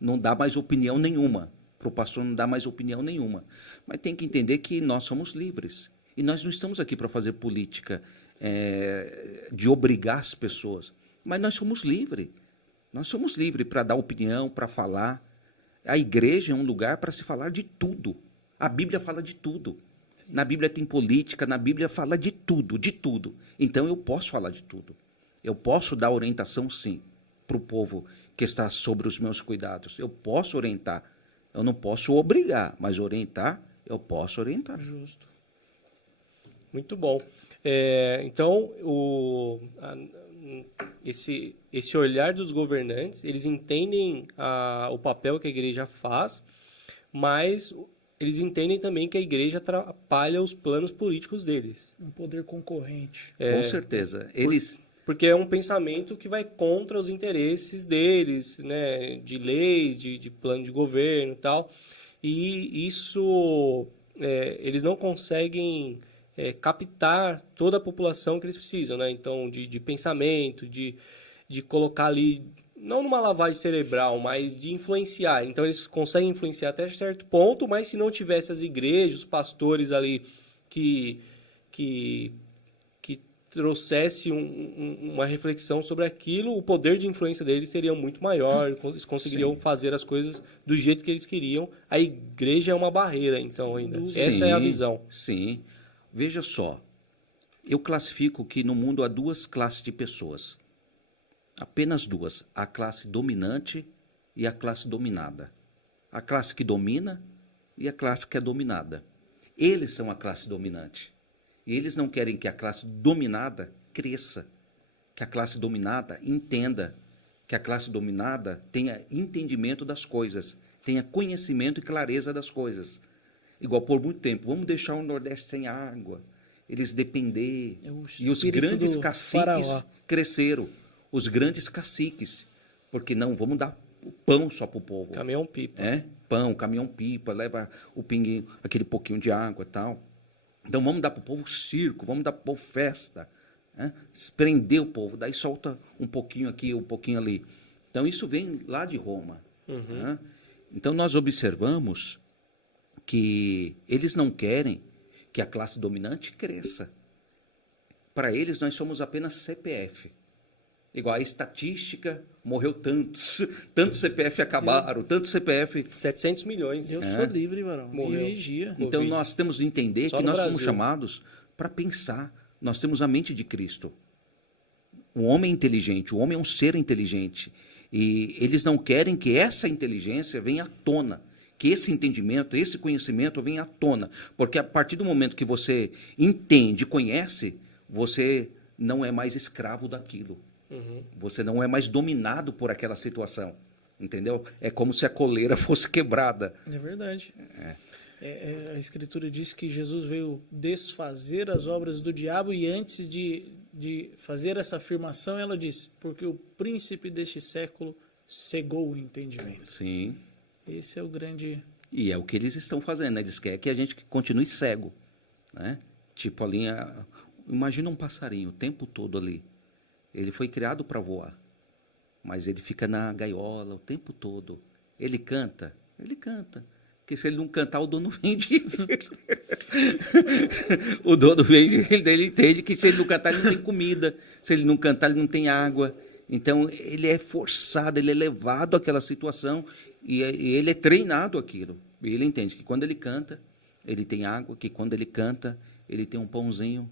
não dá mais opinião nenhuma. Para o pastor não dá mais opinião nenhuma. Mas tem que entender que nós somos livres. E nós não estamos aqui para fazer política de obrigar as pessoas. Mas nós somos livres. Nós somos livres para dar opinião, para falar. A igreja é um lugar para se falar de tudo. A Bíblia fala de tudo. Sim. Na Bíblia tem política, na Bíblia fala de tudo, de tudo. Então eu posso falar de tudo. Eu posso dar orientação, sim, para o povo que está sobre os meus cuidados. Eu posso orientar. Eu não posso obrigar, mas orientar, eu posso orientar. Justo. Muito bom. Então, esse olhar dos governantes, eles entendem o papel que a igreja faz, mas eles entendem também que a igreja atrapalha os planos políticos deles. Um poder concorrente. Com certeza. Porque é um pensamento que vai contra os interesses deles, né, de leis, de plano de governo e tal. E isso, eles não conseguem captar toda a população que eles precisam, né? Então, de pensamento, de colocar ali, não numa lavagem cerebral, mas de influenciar. Então, eles conseguem influenciar até certo ponto, mas se não tivesse as igrejas, os pastores ali que trouxesse uma reflexão sobre aquilo, o poder de influência deles seria muito maior, eles conseguiriam fazer as coisas do jeito que eles queriam. A igreja é uma barreira, então, ainda. Sim, essa é a visão. Sim. Veja só, eu classifico que no mundo há duas classes de pessoas. Apenas duas. A classe dominante e a classe dominada. A classe que domina e a classe que é dominada. Eles são a classe dominante. E eles não querem que a classe dominada cresça, que a classe dominada entenda, que a classe dominada tenha entendimento das coisas, tenha conhecimento e clareza das coisas. Igual por muito tempo, vamos deixar o Nordeste sem água, eles depender. E os grandes caciques cresceram, os grandes caciques, porque não, vamos dar pão só para o povo. Caminhão-pipa. Pão, caminhão-pipa, leva o pinguinho, aquele pouquinho de água e tal. Então vamos dar para o povo circo, vamos dar para o povo festa, prender o povo, daí solta um pouquinho aqui, um pouquinho ali. Então isso vem lá de Roma. Uhum. Então nós observamos que eles não querem que a classe dominante cresça. Para eles nós somos apenas CPF. Igual a estatística, morreu tantos CPF acabaram, tantos CPF... 700 milhões. Eu sou livre, varão. Morreu. Então nós temos de entender que nós somos chamados para pensar. Nós temos a mente de Cristo. O homem é inteligente, o homem é um ser inteligente. E eles não querem que essa inteligência venha à tona, que esse entendimento, esse conhecimento venha à tona. Porque a partir do momento que você entende, conhece, você não é mais escravo daquilo. Uhum. Você não é mais dominado por aquela situação, entendeu? É como se a coleira fosse quebrada. É verdade. A Escritura diz que Jesus veio desfazer as obras do diabo, e antes de fazer essa afirmação, ela disse, porque o príncipe deste século cegou o entendimento. Sim. Esse é o grande... E é o que eles estão fazendo, né? Eles querem que a gente continue cego, né? Tipo ali, imagina um passarinho o tempo todo ali. Ele foi criado para voar, mas ele fica na gaiola o tempo todo. Ele canta, porque se ele não cantar, o dono vende. O dono vende, ele entende que se ele não cantar, ele não tem comida. Se ele não cantar, ele não tem água. Então, ele é forçado, ele é levado àquela situação e ele é treinado aquilo. E ele entende que quando ele canta, ele tem água, que quando ele canta, ele tem um pãozinho,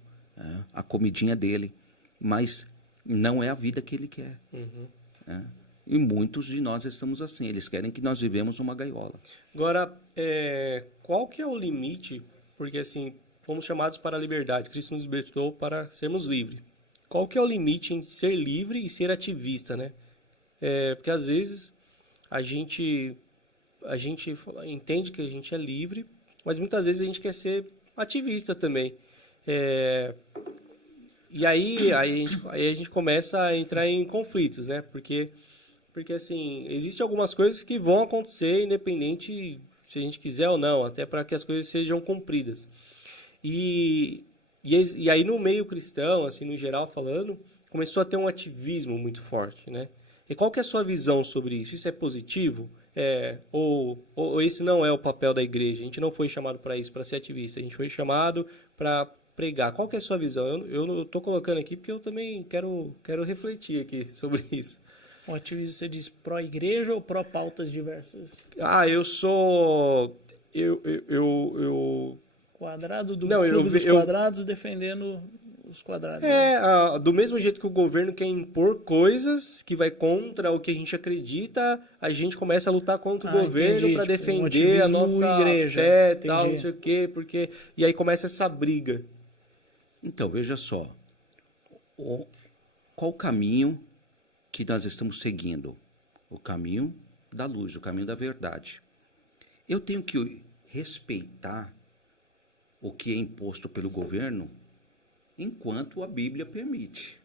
a comidinha dele. Mas não é a vida que ele quer. Uhum. E muitos de nós estamos assim. Eles querem que nós vivemos uma gaiola. Agora, qual que é o limite? Porque, assim, fomos chamados para a liberdade. Cristo nos libertou para sermos livres. Qual que é o limite em ser livre e ser ativista, né? Porque, às vezes, a gente entende que a gente é livre, mas muitas vezes a gente quer ser ativista também. E aí a gente começa a entrar em conflitos, né? Porque assim, existem algumas coisas que vão acontecer independente se a gente quiser ou não, até para que as coisas sejam cumpridas. E aí no meio cristão, assim, no geral falando, começou a ter um ativismo muito forte, né? E qual que é a sua visão sobre isso? Isso é positivo? Ou esse não é o papel da igreja? A gente não foi chamado para isso, para ser ativista. A gente foi chamado para pregar. Qual que é a sua visão? Eu estou colocando aqui porque eu também quero refletir aqui sobre isso. O ativismo, você diz pró-igreja ou pró-pautas diversas? Eu sou... Quadrado do clube dos quadrados, defendendo os quadrados. Do mesmo jeito que o governo quer impor coisas que vai contra o que a gente acredita, a gente começa a lutar contra o governo para defender a nossa igreja, fé, tal, não sei o quê, porque... E aí começa essa briga. Então, veja só. Qual o caminho que nós estamos seguindo? O caminho da luz, o caminho da verdade. Eu tenho que respeitar o que é imposto pelo governo enquanto a Bíblia permite,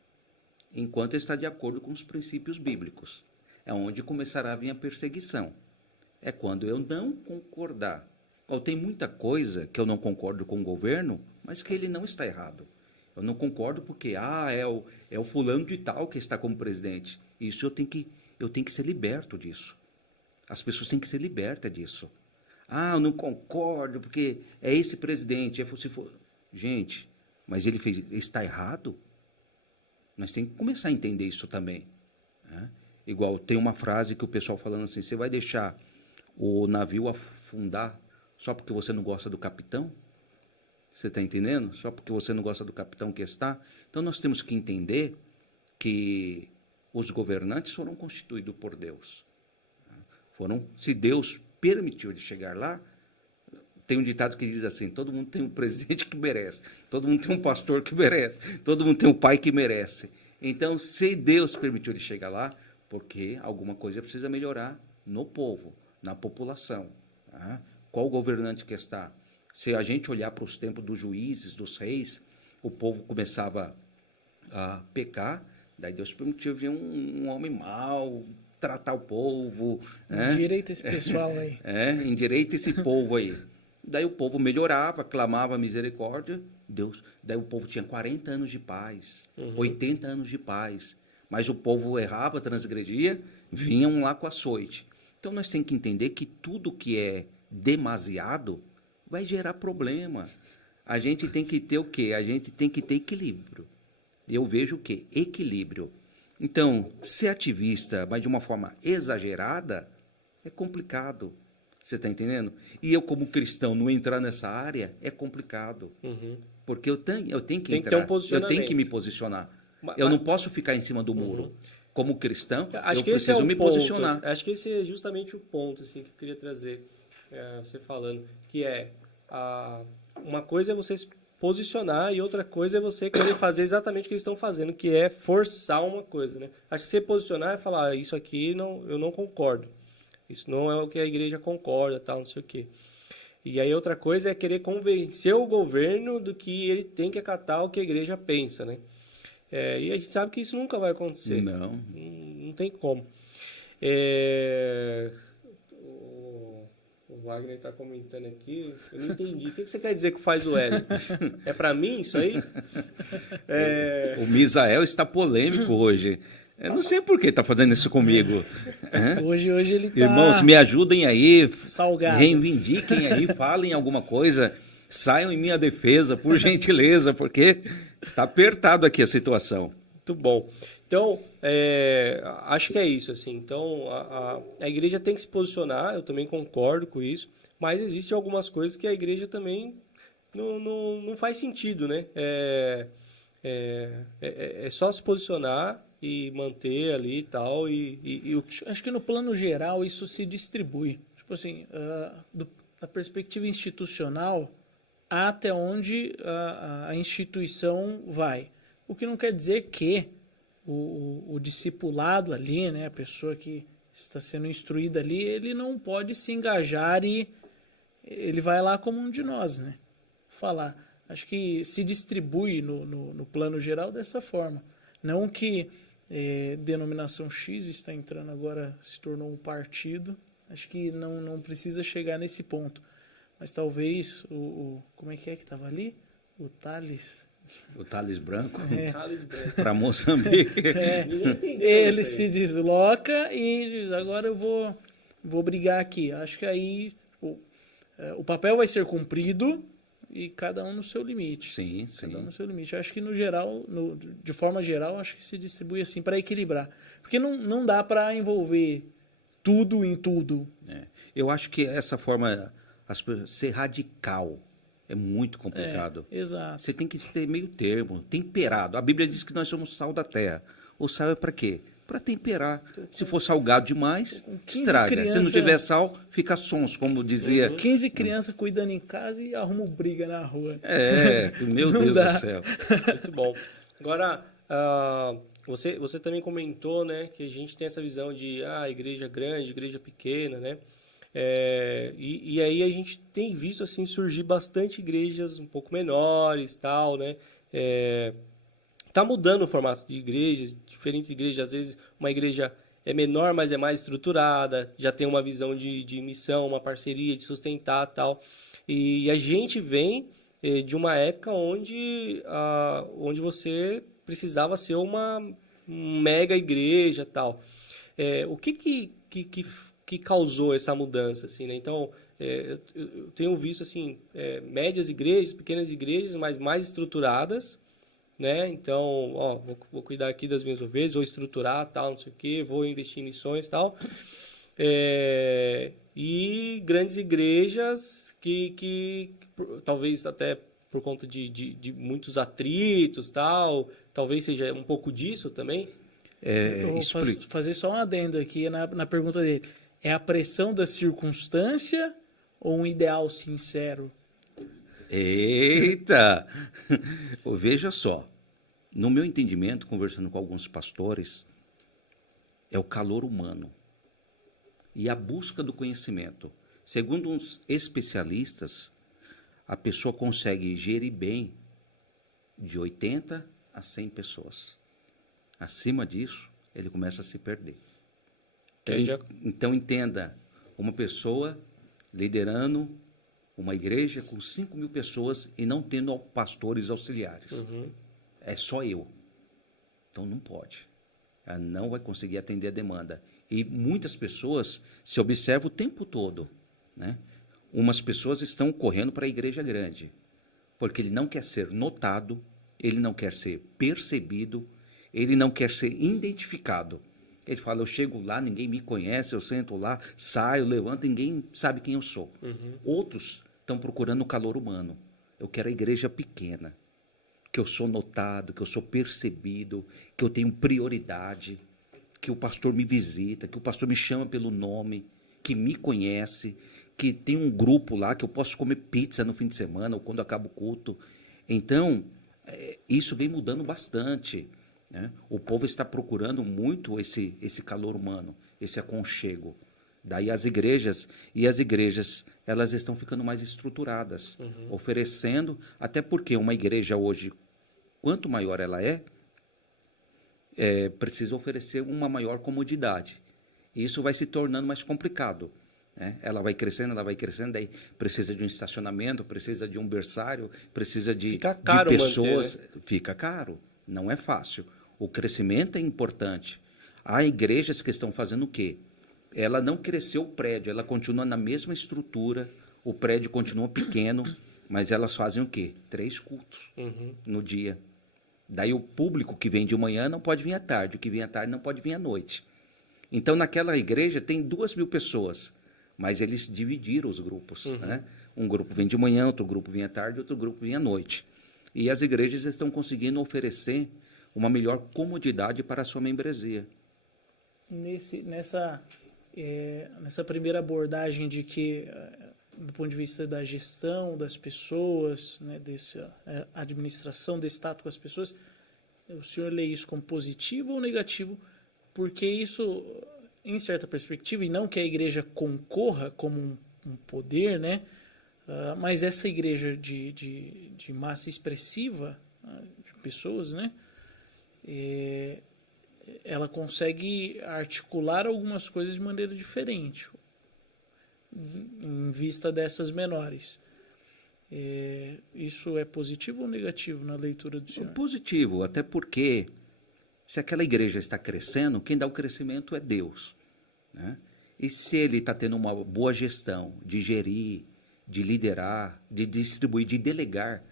enquanto está de acordo com os princípios bíblicos. É onde começará a vir a perseguição. É quando eu não concordar. Tem muita coisa que eu não concordo com o governo, mas que ele não está errado. Eu não concordo porque é o fulano de tal que está como presidente. Isso eu tenho que ser liberto disso. As pessoas têm que ser libertas disso. Eu não concordo porque é esse presidente. Gente, mas ele está errado? Nós temos que começar a entender isso também. Né? Igual tem uma frase que o pessoal falando assim, você vai deixar o navio afundar só porque você não gosta do capitão? Você está entendendo? Só porque você não gosta do capitão que está? Então, nós temos que entender que os governantes foram constituídos por Deus. Se Deus permitiu de chegar lá, tem um ditado que diz assim, todo mundo tem um presidente que merece, todo mundo tem um pastor que merece, todo mundo tem um pai que merece. Então, se Deus permitiu de chegar lá, porque alguma coisa precisa melhorar no povo, na população. Qual governante que está? Se a gente olhar para os tempos dos juízes, dos reis, o povo começava a pecar, daí Deus permitiu vir um homem mau, tratar o povo. Endireita esse pessoal aí. Endireita esse povo aí. Daí o povo melhorava, clamava misericórdia, daí o povo tinha 40 anos de paz, 80 anos de paz. Mas o povo errava, transgredia, vinham lá com açoite. Então nós temos que entender que tudo que é demasiado vai gerar problema. A gente tem que ter o quê? A gente tem que ter equilíbrio. Eu vejo o quê? Equilíbrio. Então, ser ativista, mas de uma forma exagerada, é complicado. Você está entendendo? E eu, como cristão, não entrar nessa área é complicado. Porque eu tenho que entrar. Eu tenho que me posicionar. Eu não posso ficar em cima do muro. Como cristão, eu preciso me posicionar. Acho que esse é justamente o ponto assim, que eu queria trazer, você falando, que uma coisa é você se posicionar e outra coisa é você querer fazer exatamente o que eles estão fazendo, que é forçar uma coisa, né? Acho que você posicionar é falar, isso aqui eu não concordo. Isso não é o que a igreja concorda, tal, não sei o quê. E aí outra coisa é querer convencer o governo do que ele tem que acatar o que a igreja pensa, né? E a gente sabe que isso nunca vai acontecer. Não tem como. O Wagner está comentando aqui, eu não entendi. O que você quer dizer que faz o L? É para mim isso aí? O Misael está polêmico hoje. Eu não sei por que está fazendo isso comigo. Hoje ele está... Irmãos, me ajudem aí. Salgado. Reivindiquem aí, falem alguma coisa. Saiam em minha defesa, por gentileza, porque está apertado aqui a situação. Muito bom. Então, acho que é isso, assim. Então, a igreja tem que se posicionar, eu também concordo com isso, mas existem algumas coisas que a igreja também não faz sentido, né? É só se posicionar e manter ali e tal. Acho que no plano geral isso se distribui. Tipo assim, da perspectiva institucional, até onde a instituição vai. O que não quer dizer que o discipulado ali, né, a pessoa que está sendo instruída ali, ele não pode se engajar e ele vai lá como um de nós, né? Falar. Acho que se distribui no plano geral dessa forma. Não que denominação X está entrando agora, se tornou um partido. Acho que não precisa chegar nesse ponto. Mas talvez como é que estava ali? O Thales... O Thales Branco, para Moçambique. Ele se desloca e diz, agora eu vou brigar aqui. Acho que aí o papel vai ser cumprido e cada um no seu limite. Sim. Cada um no seu limite. Acho que no geral, de forma geral, acho que se distribui assim para equilibrar. Porque não dá para envolver tudo em tudo. Eu acho que essa forma, ser radical, é muito complicado. Exato. Você tem que ter meio termo, temperado. A Bíblia diz que nós somos sal da terra. O sal é para quê? Para temperar. Se for salgado demais, estraga. Se não tiver sal, fica sonso, como dizia. 15 crianças cuidando em casa e arrumam briga na rua. Meu Deus do céu. Muito bom. Agora, você também comentou, né, que a gente tem essa visão de igreja grande, igreja pequena, né? E aí a gente tem visto assim surgir bastante igrejas um pouco menores, tal, né? Tá mudando o formato de igrejas, diferentes igrejas, às vezes uma igreja é menor, mas é mais estruturada, já tem uma visão de missão, uma parceria, de sustentar, tal. E a gente vem de uma época onde você precisava ser uma mega igreja, tal. O que causou essa mudança, assim, né? Então, eu tenho visto, assim, médias igrejas, pequenas igrejas, mas mais estruturadas, né? Então, vou cuidar aqui das minhas ovelhas, vou estruturar, tal, não sei o quê, vou investir em missões, tal. E grandes igrejas que talvez até por conta de muitos atritos, tal, talvez seja um pouco disso também. Eu vou fazer só um adendo aqui na pergunta dele. É a pressão da circunstância ou um ideal sincero? Eita! Veja só, no meu entendimento, conversando com alguns pastores, é o calor humano e a busca do conhecimento. Segundo uns especialistas, a pessoa consegue gerir bem de 80 a 100 pessoas. Acima disso, ele começa a se perder. Então, entenda, uma pessoa liderando uma igreja com 5.000 pessoas e não tendo pastores auxiliares. Uhum. É só eu. Então, não pode. Ela não vai conseguir atender a demanda. E muitas pessoas se observam o tempo todo, né? Umas pessoas estão correndo para a igreja grande, porque ele não quer ser notado, ele não quer ser percebido, ele não quer ser identificado. Ele fala, eu chego lá, ninguém me conhece, eu sento lá, saio, levanto, ninguém sabe quem eu sou. Uhum. Outros estão procurando o calor humano. Eu quero a igreja pequena, que eu sou notado, que eu sou percebido, que eu tenho prioridade, que o pastor me visita, que o pastor me chama pelo nome, que me conhece, que tem um grupo lá que eu posso comer pizza no fim de semana ou quando acaba o culto. Então, isso vem mudando bastante, né? O povo está procurando muito esse calor humano, esse aconchego. Daí as igrejas, elas estão ficando mais estruturadas, oferecendo, até porque uma igreja hoje, quanto maior ela precisa oferecer uma maior comodidade. E isso vai se tornando mais complicado. Né? Ela vai crescendo, daí precisa de um estacionamento, precisa de um berçário, precisa de pessoas. Manter, né? Fica caro, não é fácil. O crescimento é importante. Há igrejas que estão fazendo o quê? Ela não cresceu o prédio, ela continua na mesma estrutura, o prédio continua pequeno, mas elas fazem o quê? 3 cultos no dia. Daí o público que vem de manhã não pode vir à tarde, o que vem à tarde não pode vir à noite. Então, naquela igreja tem 2.000 pessoas, mas eles dividiram os grupos. Né? Um grupo vem de manhã, outro grupo vem à tarde, outro grupo vem à noite. E as igrejas estão conseguindo oferecer uma melhor comodidade para a sua membresia. Nessa primeira abordagem de que, do ponto de vista da gestão das pessoas, né, dessa administração desse status com as pessoas, o senhor lê isso como positivo ou negativo? Porque isso, em certa perspectiva, e não que a igreja concorra como um poder, né, mas essa igreja de massa expressiva, de pessoas, né, ela consegue articular algumas coisas de maneira diferente em vista dessas menores. Isso é positivo ou negativo na leitura do senhor? Positivo, até porque se aquela igreja está crescendo, quem dá o crescimento é Deus. Né? E se ele está tendo uma boa gestão de gerir, de liderar, de distribuir, de delegar,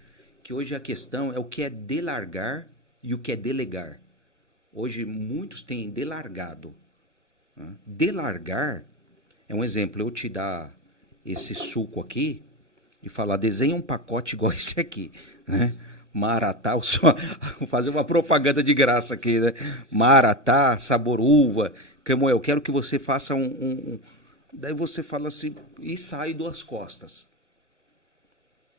que hoje a questão é o que é delargar e o que é delegar. Hoje muitos têm delargado. Né? Delargar é um exemplo, eu te dar esse suco aqui e falar, desenha um pacote igual esse aqui, né? Maratá, vou fazer uma propaganda de graça aqui, né? Maratá, sabor uva, eu quero que você faça daí você fala assim, e sai 2 costas.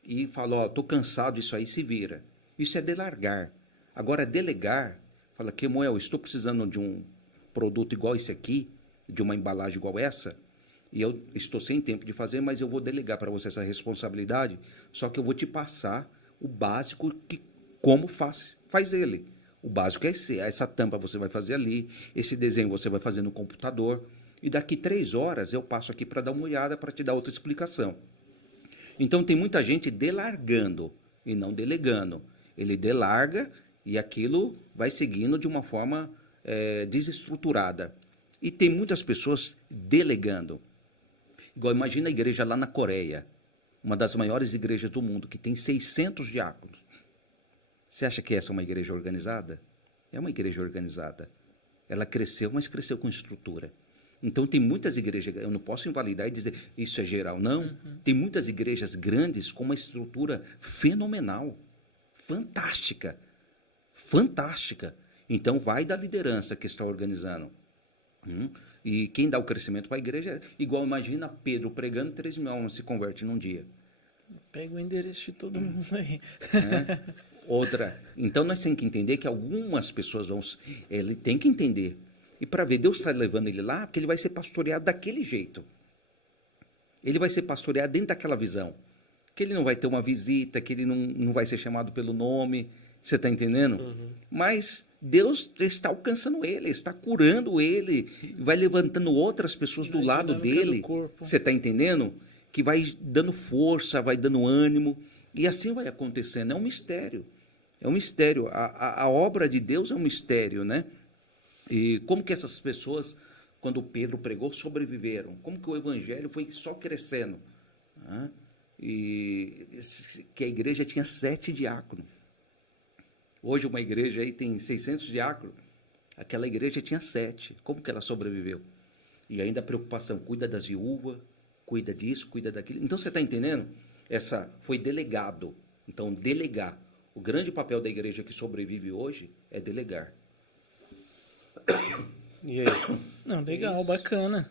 E fala, ó, tô cansado disso aí, se vira. Isso é delargar. Agora, delegar, fala, Kemuel, estou precisando de um produto igual esse aqui, de uma embalagem igual essa, e eu estou sem tempo de fazer, mas eu vou delegar para você essa responsabilidade, só que eu vou te passar o básico, como faz ele. O básico é essa tampa você vai fazer ali, esse desenho você vai fazer no computador, e daqui 3 horas eu passo aqui para dar uma olhada, para te dar outra explicação. Então tem muita gente delargando e não delegando. Ele delarga e aquilo vai seguindo de uma forma desestruturada. E tem muitas pessoas delegando. Igual, imagina a igreja lá na Coreia, uma das maiores igrejas do mundo, que tem 600 diáconos. Você acha que essa é uma igreja organizada? É uma igreja organizada. Ela cresceu, mas cresceu com estrutura. Então, tem muitas igrejas, eu não posso invalidar e dizer isso é geral, não. Tem muitas igrejas grandes com uma estrutura fenomenal, fantástica, fantástica. Então, vai da liderança que está organizando. E quem dá o crescimento para a igreja é igual, imagina Pedro pregando, 3.000 almas se converte num dia. Pega o endereço de todo mundo aí. Outra. Então, nós temos que entender que algumas pessoas ele tem que entender. E para ver, Deus está levando ele lá, porque ele vai ser pastoreado daquele jeito. Ele vai ser pastoreado dentro daquela visão. Que ele não vai ter uma visita, que ele não vai ser chamado pelo nome. Você está entendendo? Mas Deus está alcançando ele, está curando ele, vai levantando outras pessoas do lado dele. Você está entendendo? Que vai dando força, vai dando ânimo. E assim vai acontecendo. É um mistério. É um mistério. A obra de Deus é um mistério, né? E como que essas pessoas, quando Pedro pregou, sobreviveram? Como que o evangelho foi só crescendo? E que a igreja tinha 7 diáconos. Hoje uma igreja aí tem 600 diáconos. Aquela igreja tinha 7. Como que ela sobreviveu? E ainda a preocupação, cuida das viúvas, cuida disso, cuida daquilo. Então você está entendendo? Essa foi delegado. Então, delegar. O grande papel da igreja que sobrevive hoje é delegar. E aí? Não, legal, bacana.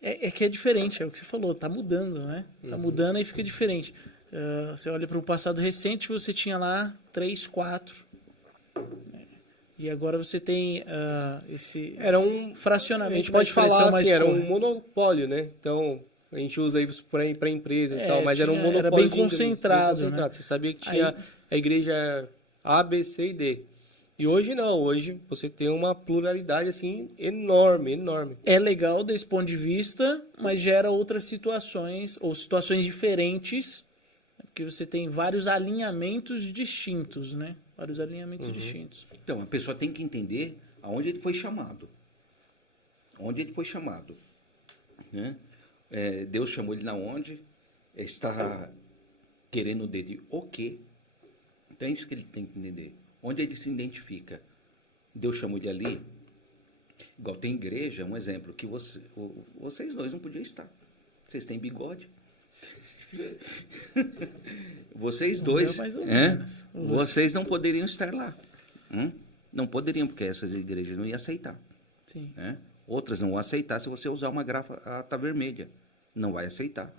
É que é diferente, é o que você falou, tá mudando, né? Tá mudando e fica diferente. Você olha para um passado recente, você tinha lá 3, 4. E agora você tem esse fracionamento. A gente pode falar assim, era um monopólio, né? Então, a gente usa isso para empresas e tal, mas era um monopólio. Era bem concentrado, né? Você sabia que tinha a igreja A, B, C e D. E hoje não, hoje você tem uma pluralidade assim enorme, enorme. É legal desse ponto de vista, mas gera outras situações, ou situações diferentes, porque você tem vários alinhamentos distintos, né? Vários alinhamentos distintos. Então, a pessoa tem que entender aonde ele foi chamado. Onde ele foi chamado. Né? Deus chamou ele na onde? Está querendo dele o quê? Então é isso que ele tem que entender. Onde ele se identifica. Deus chamou ele ali. Igual tem igreja, um exemplo, que vocês dois não podiam estar. Vocês têm bigode. Vocês dois, vocês não poderiam estar lá. Não poderiam, porque essas igrejas não iam aceitar. Sim. Outras não vão aceitar se você usar uma gravata vermelha. Não vai aceitar.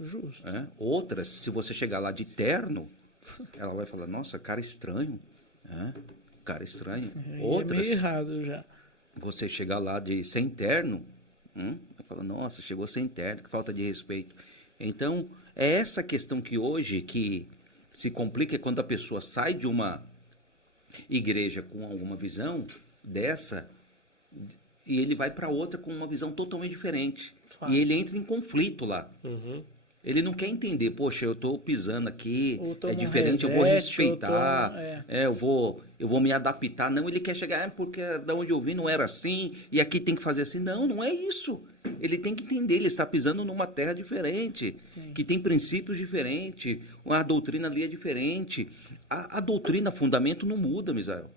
Justo. Outras, se você chegar lá de terno, ela vai falar, nossa, cara estranho. Cara estranho. Outras, é meio errado já. Você chegar lá sem terno, vai falar, nossa, chegou sem terno, que falta de respeito. Então, é essa questão que hoje que se complica quando a pessoa sai de uma igreja com alguma visão dessa e ele vai para outra com uma visão totalmente diferente. Fácil. E ele entra em conflito lá. Ele não quer entender, poxa, eu estou pisando aqui, é diferente, eu vou respeitar, eu vou me adaptar. Não, ele quer chegar, porque da onde eu vim não era assim, e aqui tem que fazer assim. Não, não é isso. Ele tem que entender, ele está pisando numa terra diferente, que tem princípios diferentes, a doutrina ali é diferente. A doutrina fundamento não muda, Misael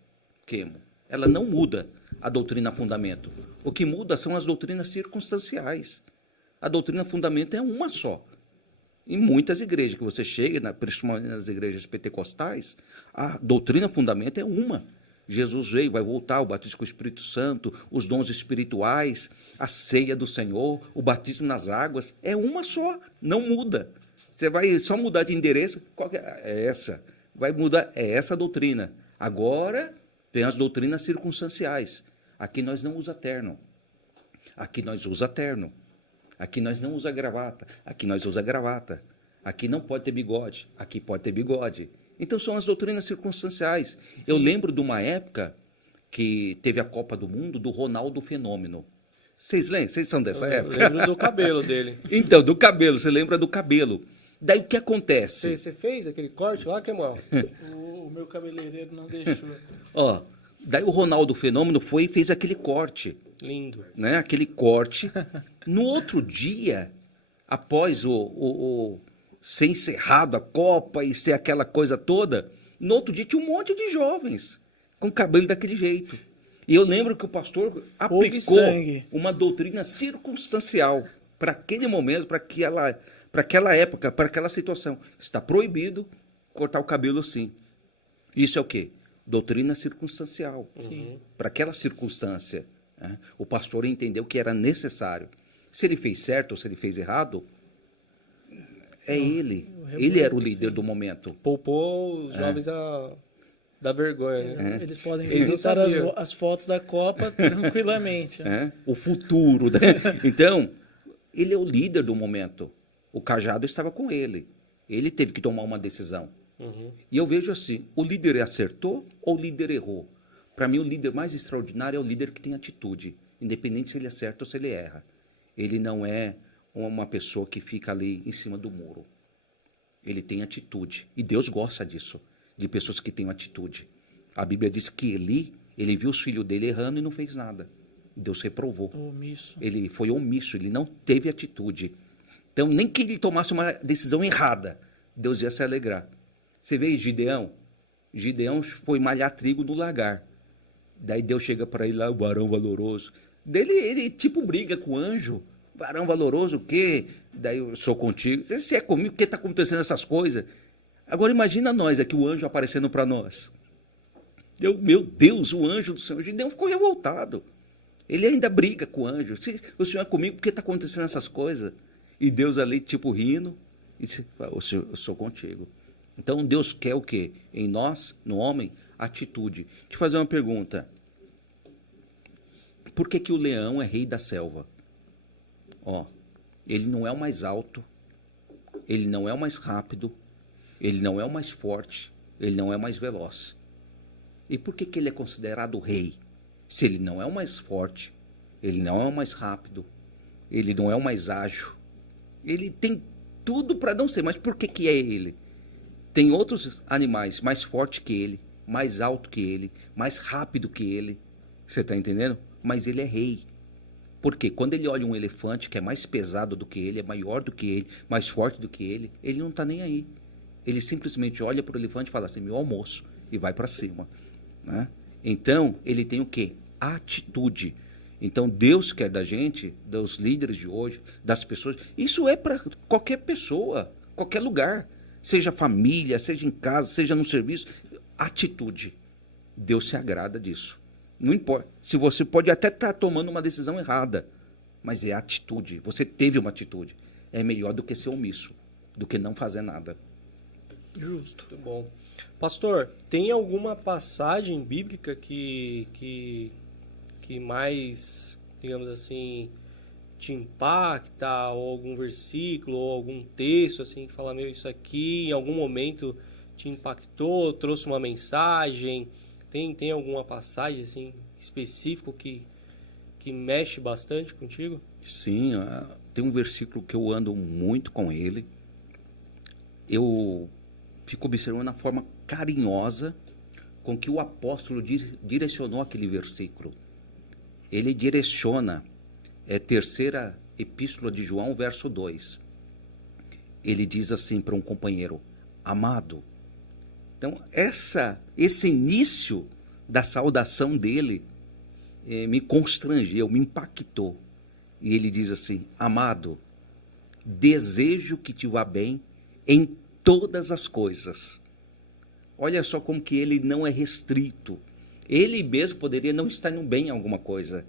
Quemo. Ela não muda, a doutrina fundamento. O que muda são as doutrinas circunstanciais. A doutrina fundamento é uma só. Em muitas igrejas que você chega, principalmente nas igrejas pentecostais, a doutrina fundamento é uma. Jesus veio, vai voltar, o batismo com o Espírito Santo, os dons espirituais, a ceia do Senhor, o batismo nas águas, é uma só, não muda. Você vai só mudar de endereço, qual que é essa? Vai mudar, é essa a doutrina. Agora, tem as doutrinas circunstanciais. Aqui nós não usa terno. Aqui nós usa terno. Aqui nós não usa gravata. Aqui nós usa gravata. Aqui não pode ter bigode. Aqui pode ter bigode. Então, são as doutrinas circunstanciais. Sim. Eu lembro de uma época que teve a Copa do Mundo do Ronaldo Fenômeno. Vocês lembram? Vocês são dessa época? Eu lembro do cabelo dele. Então, do cabelo. Você lembra do cabelo. Daí, o que acontece? Você fez aquele corte lá, Kemal? O meu cabeleireiro não deixou. Daí o Ronaldo Fenômeno foi e fez aquele corte. Lindo. Né? Aquele corte. No outro dia, após ser encerrado a Copa e ser aquela coisa toda, no outro dia tinha um monte de jovens com cabelo daquele jeito. E eu lembro que o pastor aplicou uma doutrina circunstancial para aquele momento, para aquela época, para aquela situação. Está proibido cortar o cabelo assim. Isso é o quê? Doutrina circunstancial. Para aquela circunstância. O pastor entendeu que era necessário. Se ele fez certo ou se ele fez errado, ele. Ele era o líder do momento. Poupou os jovens da vergonha. Né? Eles podem visitar as fotos da Copa tranquilamente. O futuro. Né? Então, ele é o líder do momento. O cajado estava com ele. Ele teve que tomar uma decisão. E eu vejo assim, o líder acertou ou o líder errou? Para mim, o líder mais extraordinário é o líder que tem atitude, independente se ele acerta ou se ele erra. Ele não é uma pessoa que fica ali em cima do muro. Ele tem atitude. E Deus gosta disso, de pessoas que têm atitude. A Bíblia diz que ele viu os filhos dele errando e não fez nada. Deus reprovou. Omisso. Ele foi omisso, ele não teve atitude. Então, nem que ele tomasse uma decisão errada, Deus ia se alegrar. Você vê Gideão? Gideão foi malhar trigo no lagar. Daí Deus chega para ele lá, o varão valoroso. Ele tipo briga com o anjo. Varão valoroso, o quê? Daí eu sou contigo. Se é comigo, por que está acontecendo essas coisas? Agora imagina nós aqui, o anjo aparecendo para nós. Meu Deus, o anjo do Senhor. Gideão ficou revoltado. Ele ainda briga com o anjo. Se o Senhor é comigo, por que está acontecendo essas coisas? E Deus ali, tipo, rindo. E disse, eu sou contigo. Então Deus quer o quê? Em nós, no homem, atitude. Deixa eu fazer uma pergunta. Por que o leão é rei da selva? Ó, ele não é o mais alto, ele não é o mais rápido, ele não é o mais forte, ele não é o mais veloz. E por que ele é considerado rei? Se ele não é o mais forte, ele não é o mais rápido, ele não é o mais ágil, ele tem tudo para não ser, mas por que é ele? Tem outros animais mais fortes que ele, mais alto que ele, mais rápido que ele. Você está entendendo? Mas ele é rei. Porque quando ele olha um elefante que é mais pesado do que ele, é maior do que ele, mais forte do que ele não está nem aí. Ele simplesmente olha para o elefante e fala assim, meu almoço, e vai para cima. Né? Então, ele tem o quê? Atitude. Então, Deus quer da gente, dos líderes de hoje, das pessoas, isso é para qualquer pessoa, qualquer lugar, seja família, seja em casa, seja no serviço, atitude. Deus se agrada disso. Não importa, se você pode até estar tomando uma decisão errada, mas é atitude, você teve uma atitude. É melhor do que ser omisso, do que não fazer nada. Justo. Muito bom. Pastor, tem alguma passagem bíblica que mais, digamos assim, te impacta, ou algum versículo, ou algum texto, assim, que fala, meu, isso aqui em algum momento te impactou, trouxe uma mensagem? Tem alguma passagem, assim, específica que mexe bastante contigo? Sim, tem um versículo que eu ando muito com ele. Eu fico observando a forma carinhosa com que o apóstolo direcionou aquele versículo. Ele direciona, terceira epístola de João, verso 2. Ele diz assim para um companheiro, amado. Então, esse início da saudação dele me constrangeu, me impactou. E ele diz assim, amado, desejo que te vá bem em todas as coisas. Olha só como que ele não é restrito. Ele mesmo poderia não estar indo bem em alguma coisa,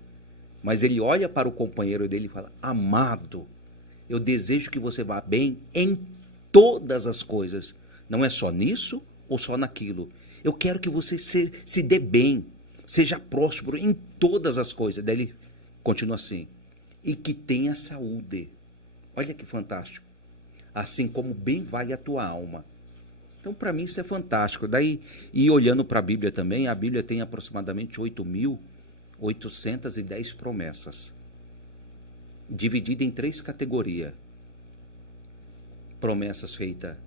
mas ele olha para o companheiro dele e fala, amado, eu desejo que você vá bem em todas as coisas. Não é só nisso ou só naquilo. Eu quero que você se dê bem, seja próspero em todas as coisas. Daí ele continua assim, e que tenha saúde. Olha que fantástico. Assim como bem vai a tua alma. Então, para mim, isso é fantástico. Daí, e olhando para a Bíblia também, a Bíblia tem aproximadamente 8.810 promessas, dividida em 3 categorias. Promessas feitas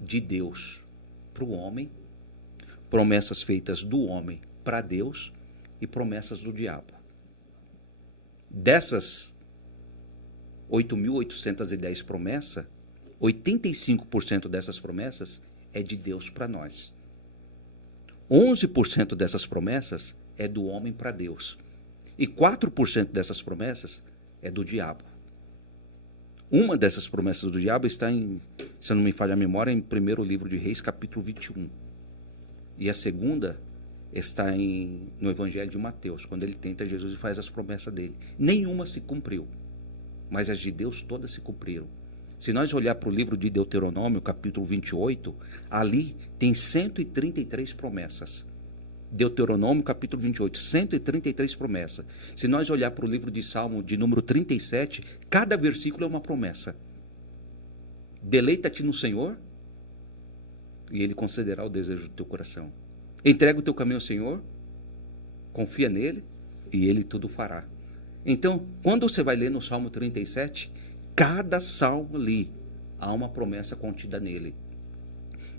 de Deus para o homem, promessas feitas do homem para Deus e promessas do diabo. Dessas 8.810 promessas, 85% dessas promessas é de Deus para nós. 11% dessas promessas é do homem para Deus. E 4% dessas promessas é do diabo. Uma dessas promessas do diabo está em, se eu não me falha a memória, em 1º livro de Reis, capítulo 21. E a segunda está no Evangelho de Mateus, quando ele tenta Jesus e faz as promessas dele. Nenhuma se cumpriu, mas as de Deus todas se cumpriram. Se nós olhar para o livro de Deuteronômio, capítulo 28, ali tem 133 promessas. Deuteronômio, capítulo 28, 133 promessas. Se nós olhar para o livro de Salmo, de número 37, cada versículo é uma promessa. Deleita-te no Senhor, e Ele concederá o desejo do teu coração. Entrega o teu caminho ao Senhor, confia nele, e Ele tudo fará. Então, quando você vai ler no Salmo 37, cada salmo ali há uma promessa contida nele.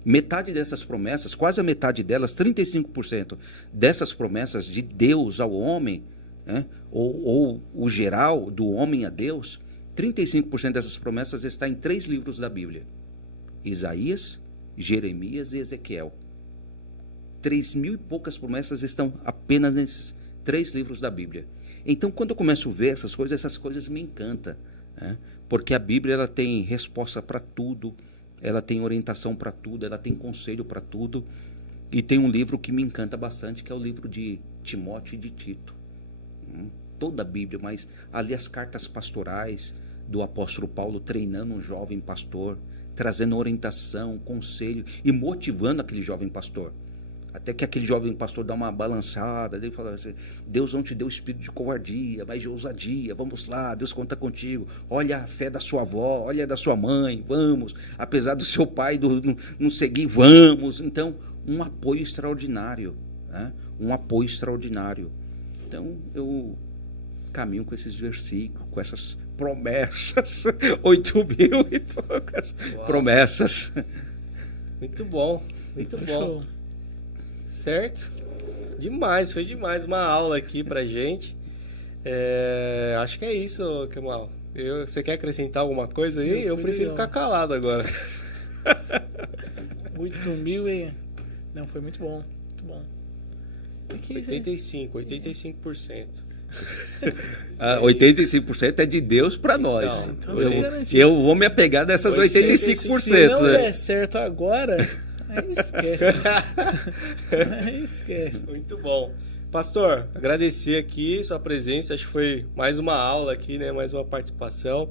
Metade dessas promessas, quase a metade delas, 35% dessas promessas de Deus ao homem, né, ou o geral do homem a Deus, 35% dessas promessas está em 3 livros da Bíblia. Isaías, Jeremias e Ezequiel. 3.000 e poucas promessas estão apenas nesses 3 livros da Bíblia. Então, quando eu começo a ver essas coisas me encantam, né? Porque a Bíblia ela tem resposta para tudo, ela tem orientação para tudo, ela tem conselho para tudo. E tem um livro que me encanta bastante, que é o livro de Timóteo e de Tito. Toda a Bíblia, mas ali as cartas pastorais do apóstolo Paulo treinando um jovem pastor, trazendo orientação, conselho e motivando aquele jovem pastor. Até que aquele jovem pastor dá uma balançada, ele fala assim, Deus não te deu espírito de covardia, mas de ousadia, vamos lá, Deus conta contigo, olha a fé da sua avó, olha a da sua mãe, vamos, apesar do seu pai não seguir, vamos. Então, um apoio extraordinário, né? Um apoio extraordinário. Então, eu caminho com esses versículos, com essas promessas, 8.000 e poucas promessas. Muito bom, muito bom. Certo? Demais, foi demais. Uma aula aqui pra gente. Acho que é isso, Kemal. Você quer acrescentar alguma coisa aí? Eu prefiro ficar calado agora. 8.000 e... Não, foi muito bom. Muito bom. 85%. 85% é de Deus para nós. Então eu vou me apegar dessas 85%. Se não der certo agora, aí esquece. Aí esquece. Muito bom. Pastor, agradecer aqui sua presença. Acho que foi mais uma aula aqui, né? Mais uma participação.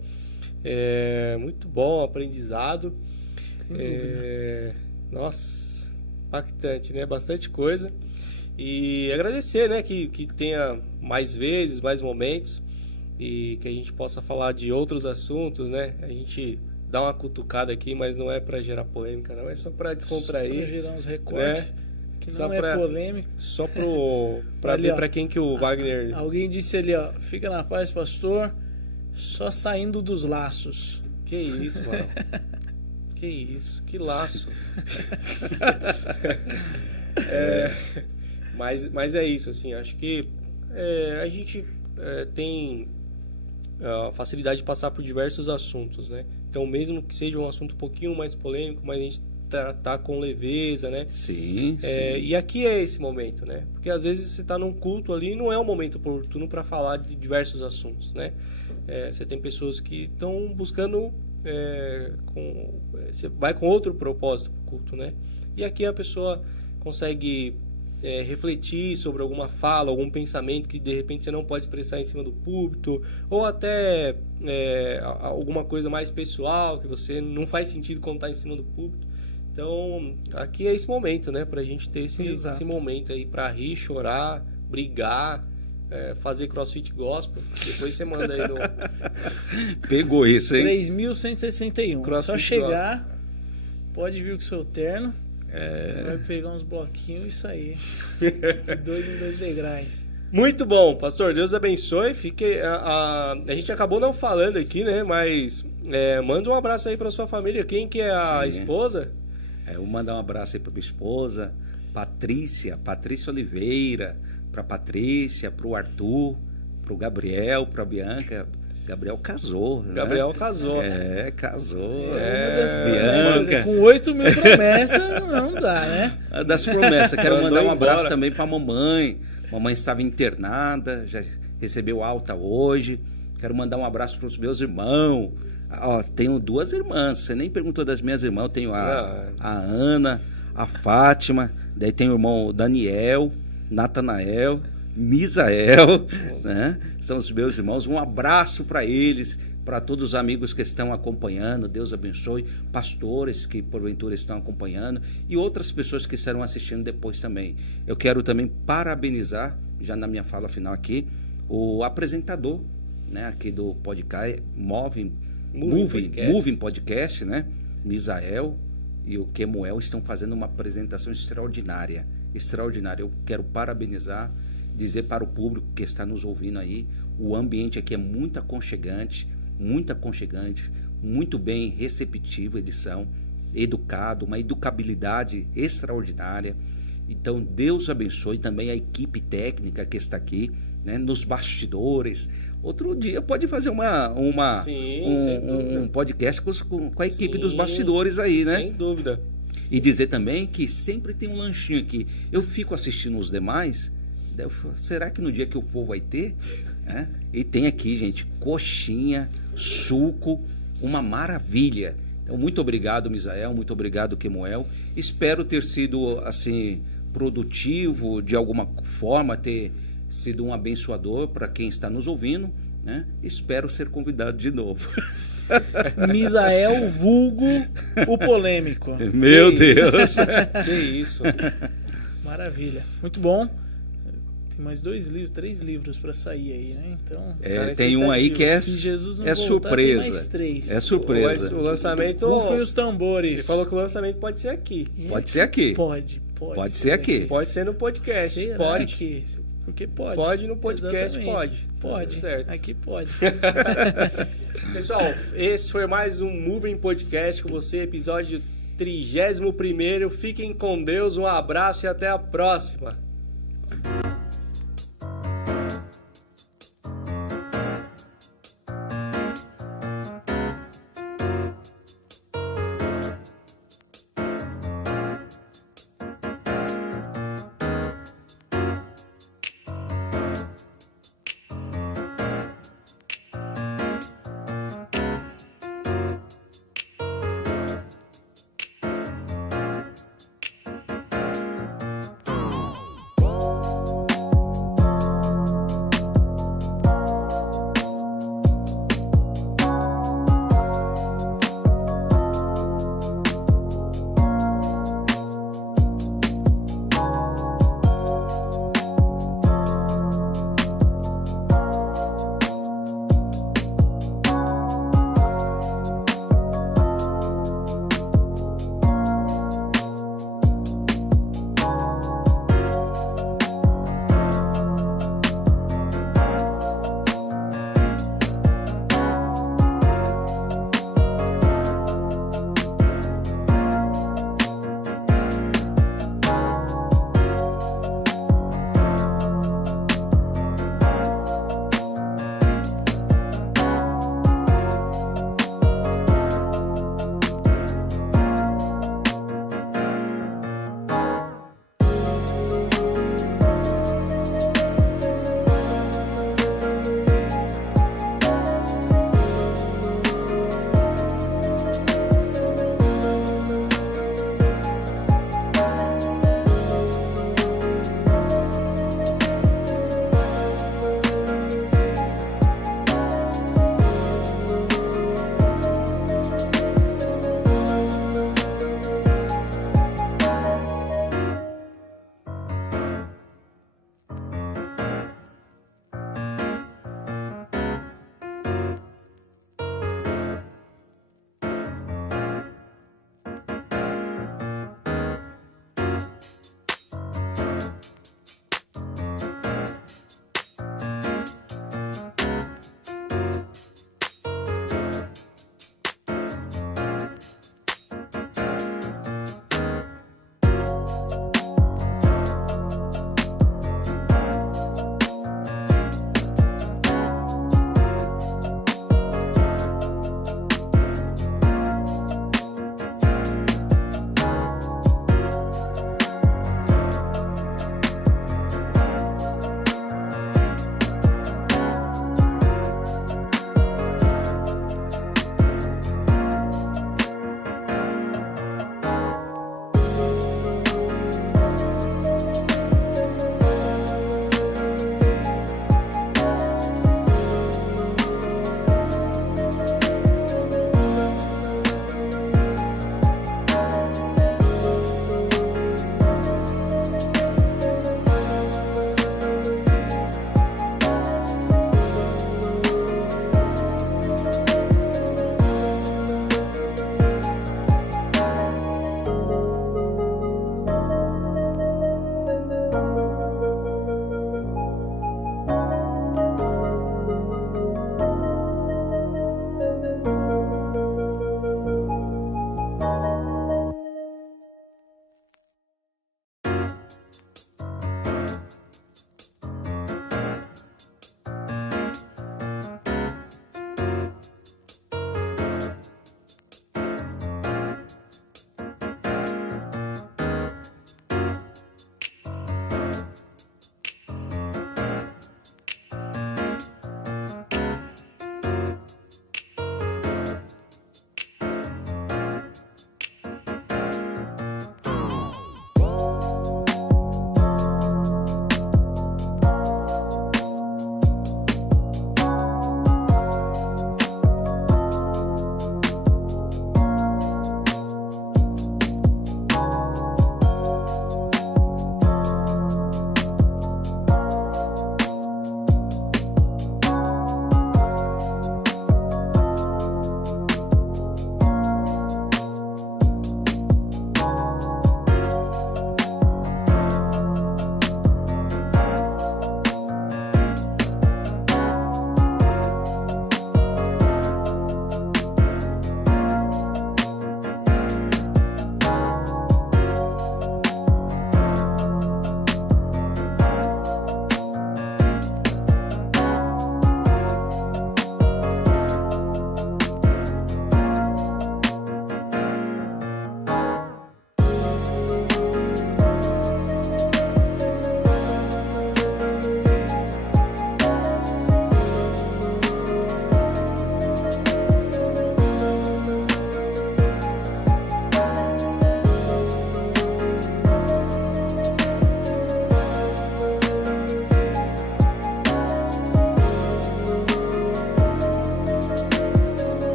Muito bom, aprendizado. Nossa, impactante, né? Bastante coisa. E agradecer, né, que tenha mais vezes, mais momentos e que a gente possa falar de outros assuntos, né? A gente dá uma cutucada aqui, mas não é para gerar polêmica, não. É só para descontrair. Só para gerar uns recortes, né? Que só não é polêmica. Só para ver para quem que o Wagner... Alguém disse ali, ó, fica na paz, pastor, só saindo dos laços. Que isso, mano. Que isso, que laço. Mas é isso, assim, acho que a gente tem a facilidade de passar por diversos assuntos, né? Então, mesmo que seja um assunto um pouquinho mais polêmico, mas a gente tratar com leveza, né? Sim. E aqui é esse momento, né? Porque às vezes você está num culto ali e não é um momento oportuno para falar de diversos assuntos, né? Você tem pessoas que estão buscando... você vai com outro propósito para o culto, né? E aqui a pessoa consegue... refletir sobre alguma fala, algum pensamento que de repente você não pode expressar em cima do púlpito, ou até alguma coisa mais pessoal que você não faz sentido contar em cima do púlpito. Então, aqui é esse momento, né, pra gente ter esse momento aí pra rir, chorar, brigar, fazer CrossFit Gospel. Depois você manda aí no... Pegou isso, hein? 3.161. Só chegar, gospel. Pode vir com o seu terno. Vai pegar uns bloquinhos e sair. De 2 em 2 degraus. Muito bom, pastor. Deus abençoe. A gente acabou não falando aqui, né? Mas manda um abraço aí para sua família. Quem que é a esposa? Eu vou mandar um abraço aí para minha esposa, Patrícia Oliveira, para Patrícia, para o Arthur, para o Gabriel, para a Bianca. Gabriel casou, né? Casou. Casou. Bianca. Com 8.000 promessas não dá, né? Das promessas. Quero mandar um abraço também para a mamãe. Mamãe estava internada, já recebeu alta hoje. Quero mandar um abraço para os meus irmãos. Tenho 2 irmãs. Você nem perguntou das minhas irmãs. Eu tenho a Ana, a Fátima. Daí tem o irmão Daniel, Natanael, Misael, né? São os meus irmãos. Um abraço para eles, para todos os amigos que estão acompanhando. Deus abençoe. Pastores que porventura estão acompanhando e outras pessoas que estarão assistindo depois também. Eu quero também parabenizar, já na minha fala final aqui, o apresentador, né, aqui do podcast, Moving Podcast, né? Misael e o Kemuel estão fazendo uma apresentação extraordinária. Eu quero parabenizar, dizer para o público que está nos ouvindo aí, o ambiente aqui é muito aconchegante, muito bem receptivo, eles são educados, uma educabilidade extraordinária. Então, Deus abençoe também a equipe técnica que está aqui, né, nos bastidores. Outro dia pode fazer um podcast com a equipe dos bastidores aí, né? Sem dúvida. E dizer também que sempre tem um lanchinho aqui. Eu fico assistindo os demais, será que no dia que o povo vai ter? E tem aqui, gente, coxinha, suco, uma maravilha. Então, muito obrigado, Misael, muito obrigado, Kemuel. Espero ter sido, assim, produtivo, de alguma forma, ter sido um abençoador para quem está nos ouvindo, né? Espero ser convidado de novo. Misael, vulgo, o polêmico. Meu Deus! Que isso. Maravilha. Muito bom. Tem mais 3 livros para sair aí, né? Então, tem um aí que se Jesus não voltar, surpresa. Tem mais 3. É surpresa. O lançamento... Rufem os tambores. Ele falou que o lançamento pode ser aqui. Pode ser aqui. Pode ser aqui. Pode ser no podcast. Será pode. Porque pode. Pode no podcast, Exatamente. pode. Certo. Aqui pode. Pessoal, esse foi mais um Moving Podcast com você, episódio 31º. Fiquem com Deus, um abraço e até a próxima.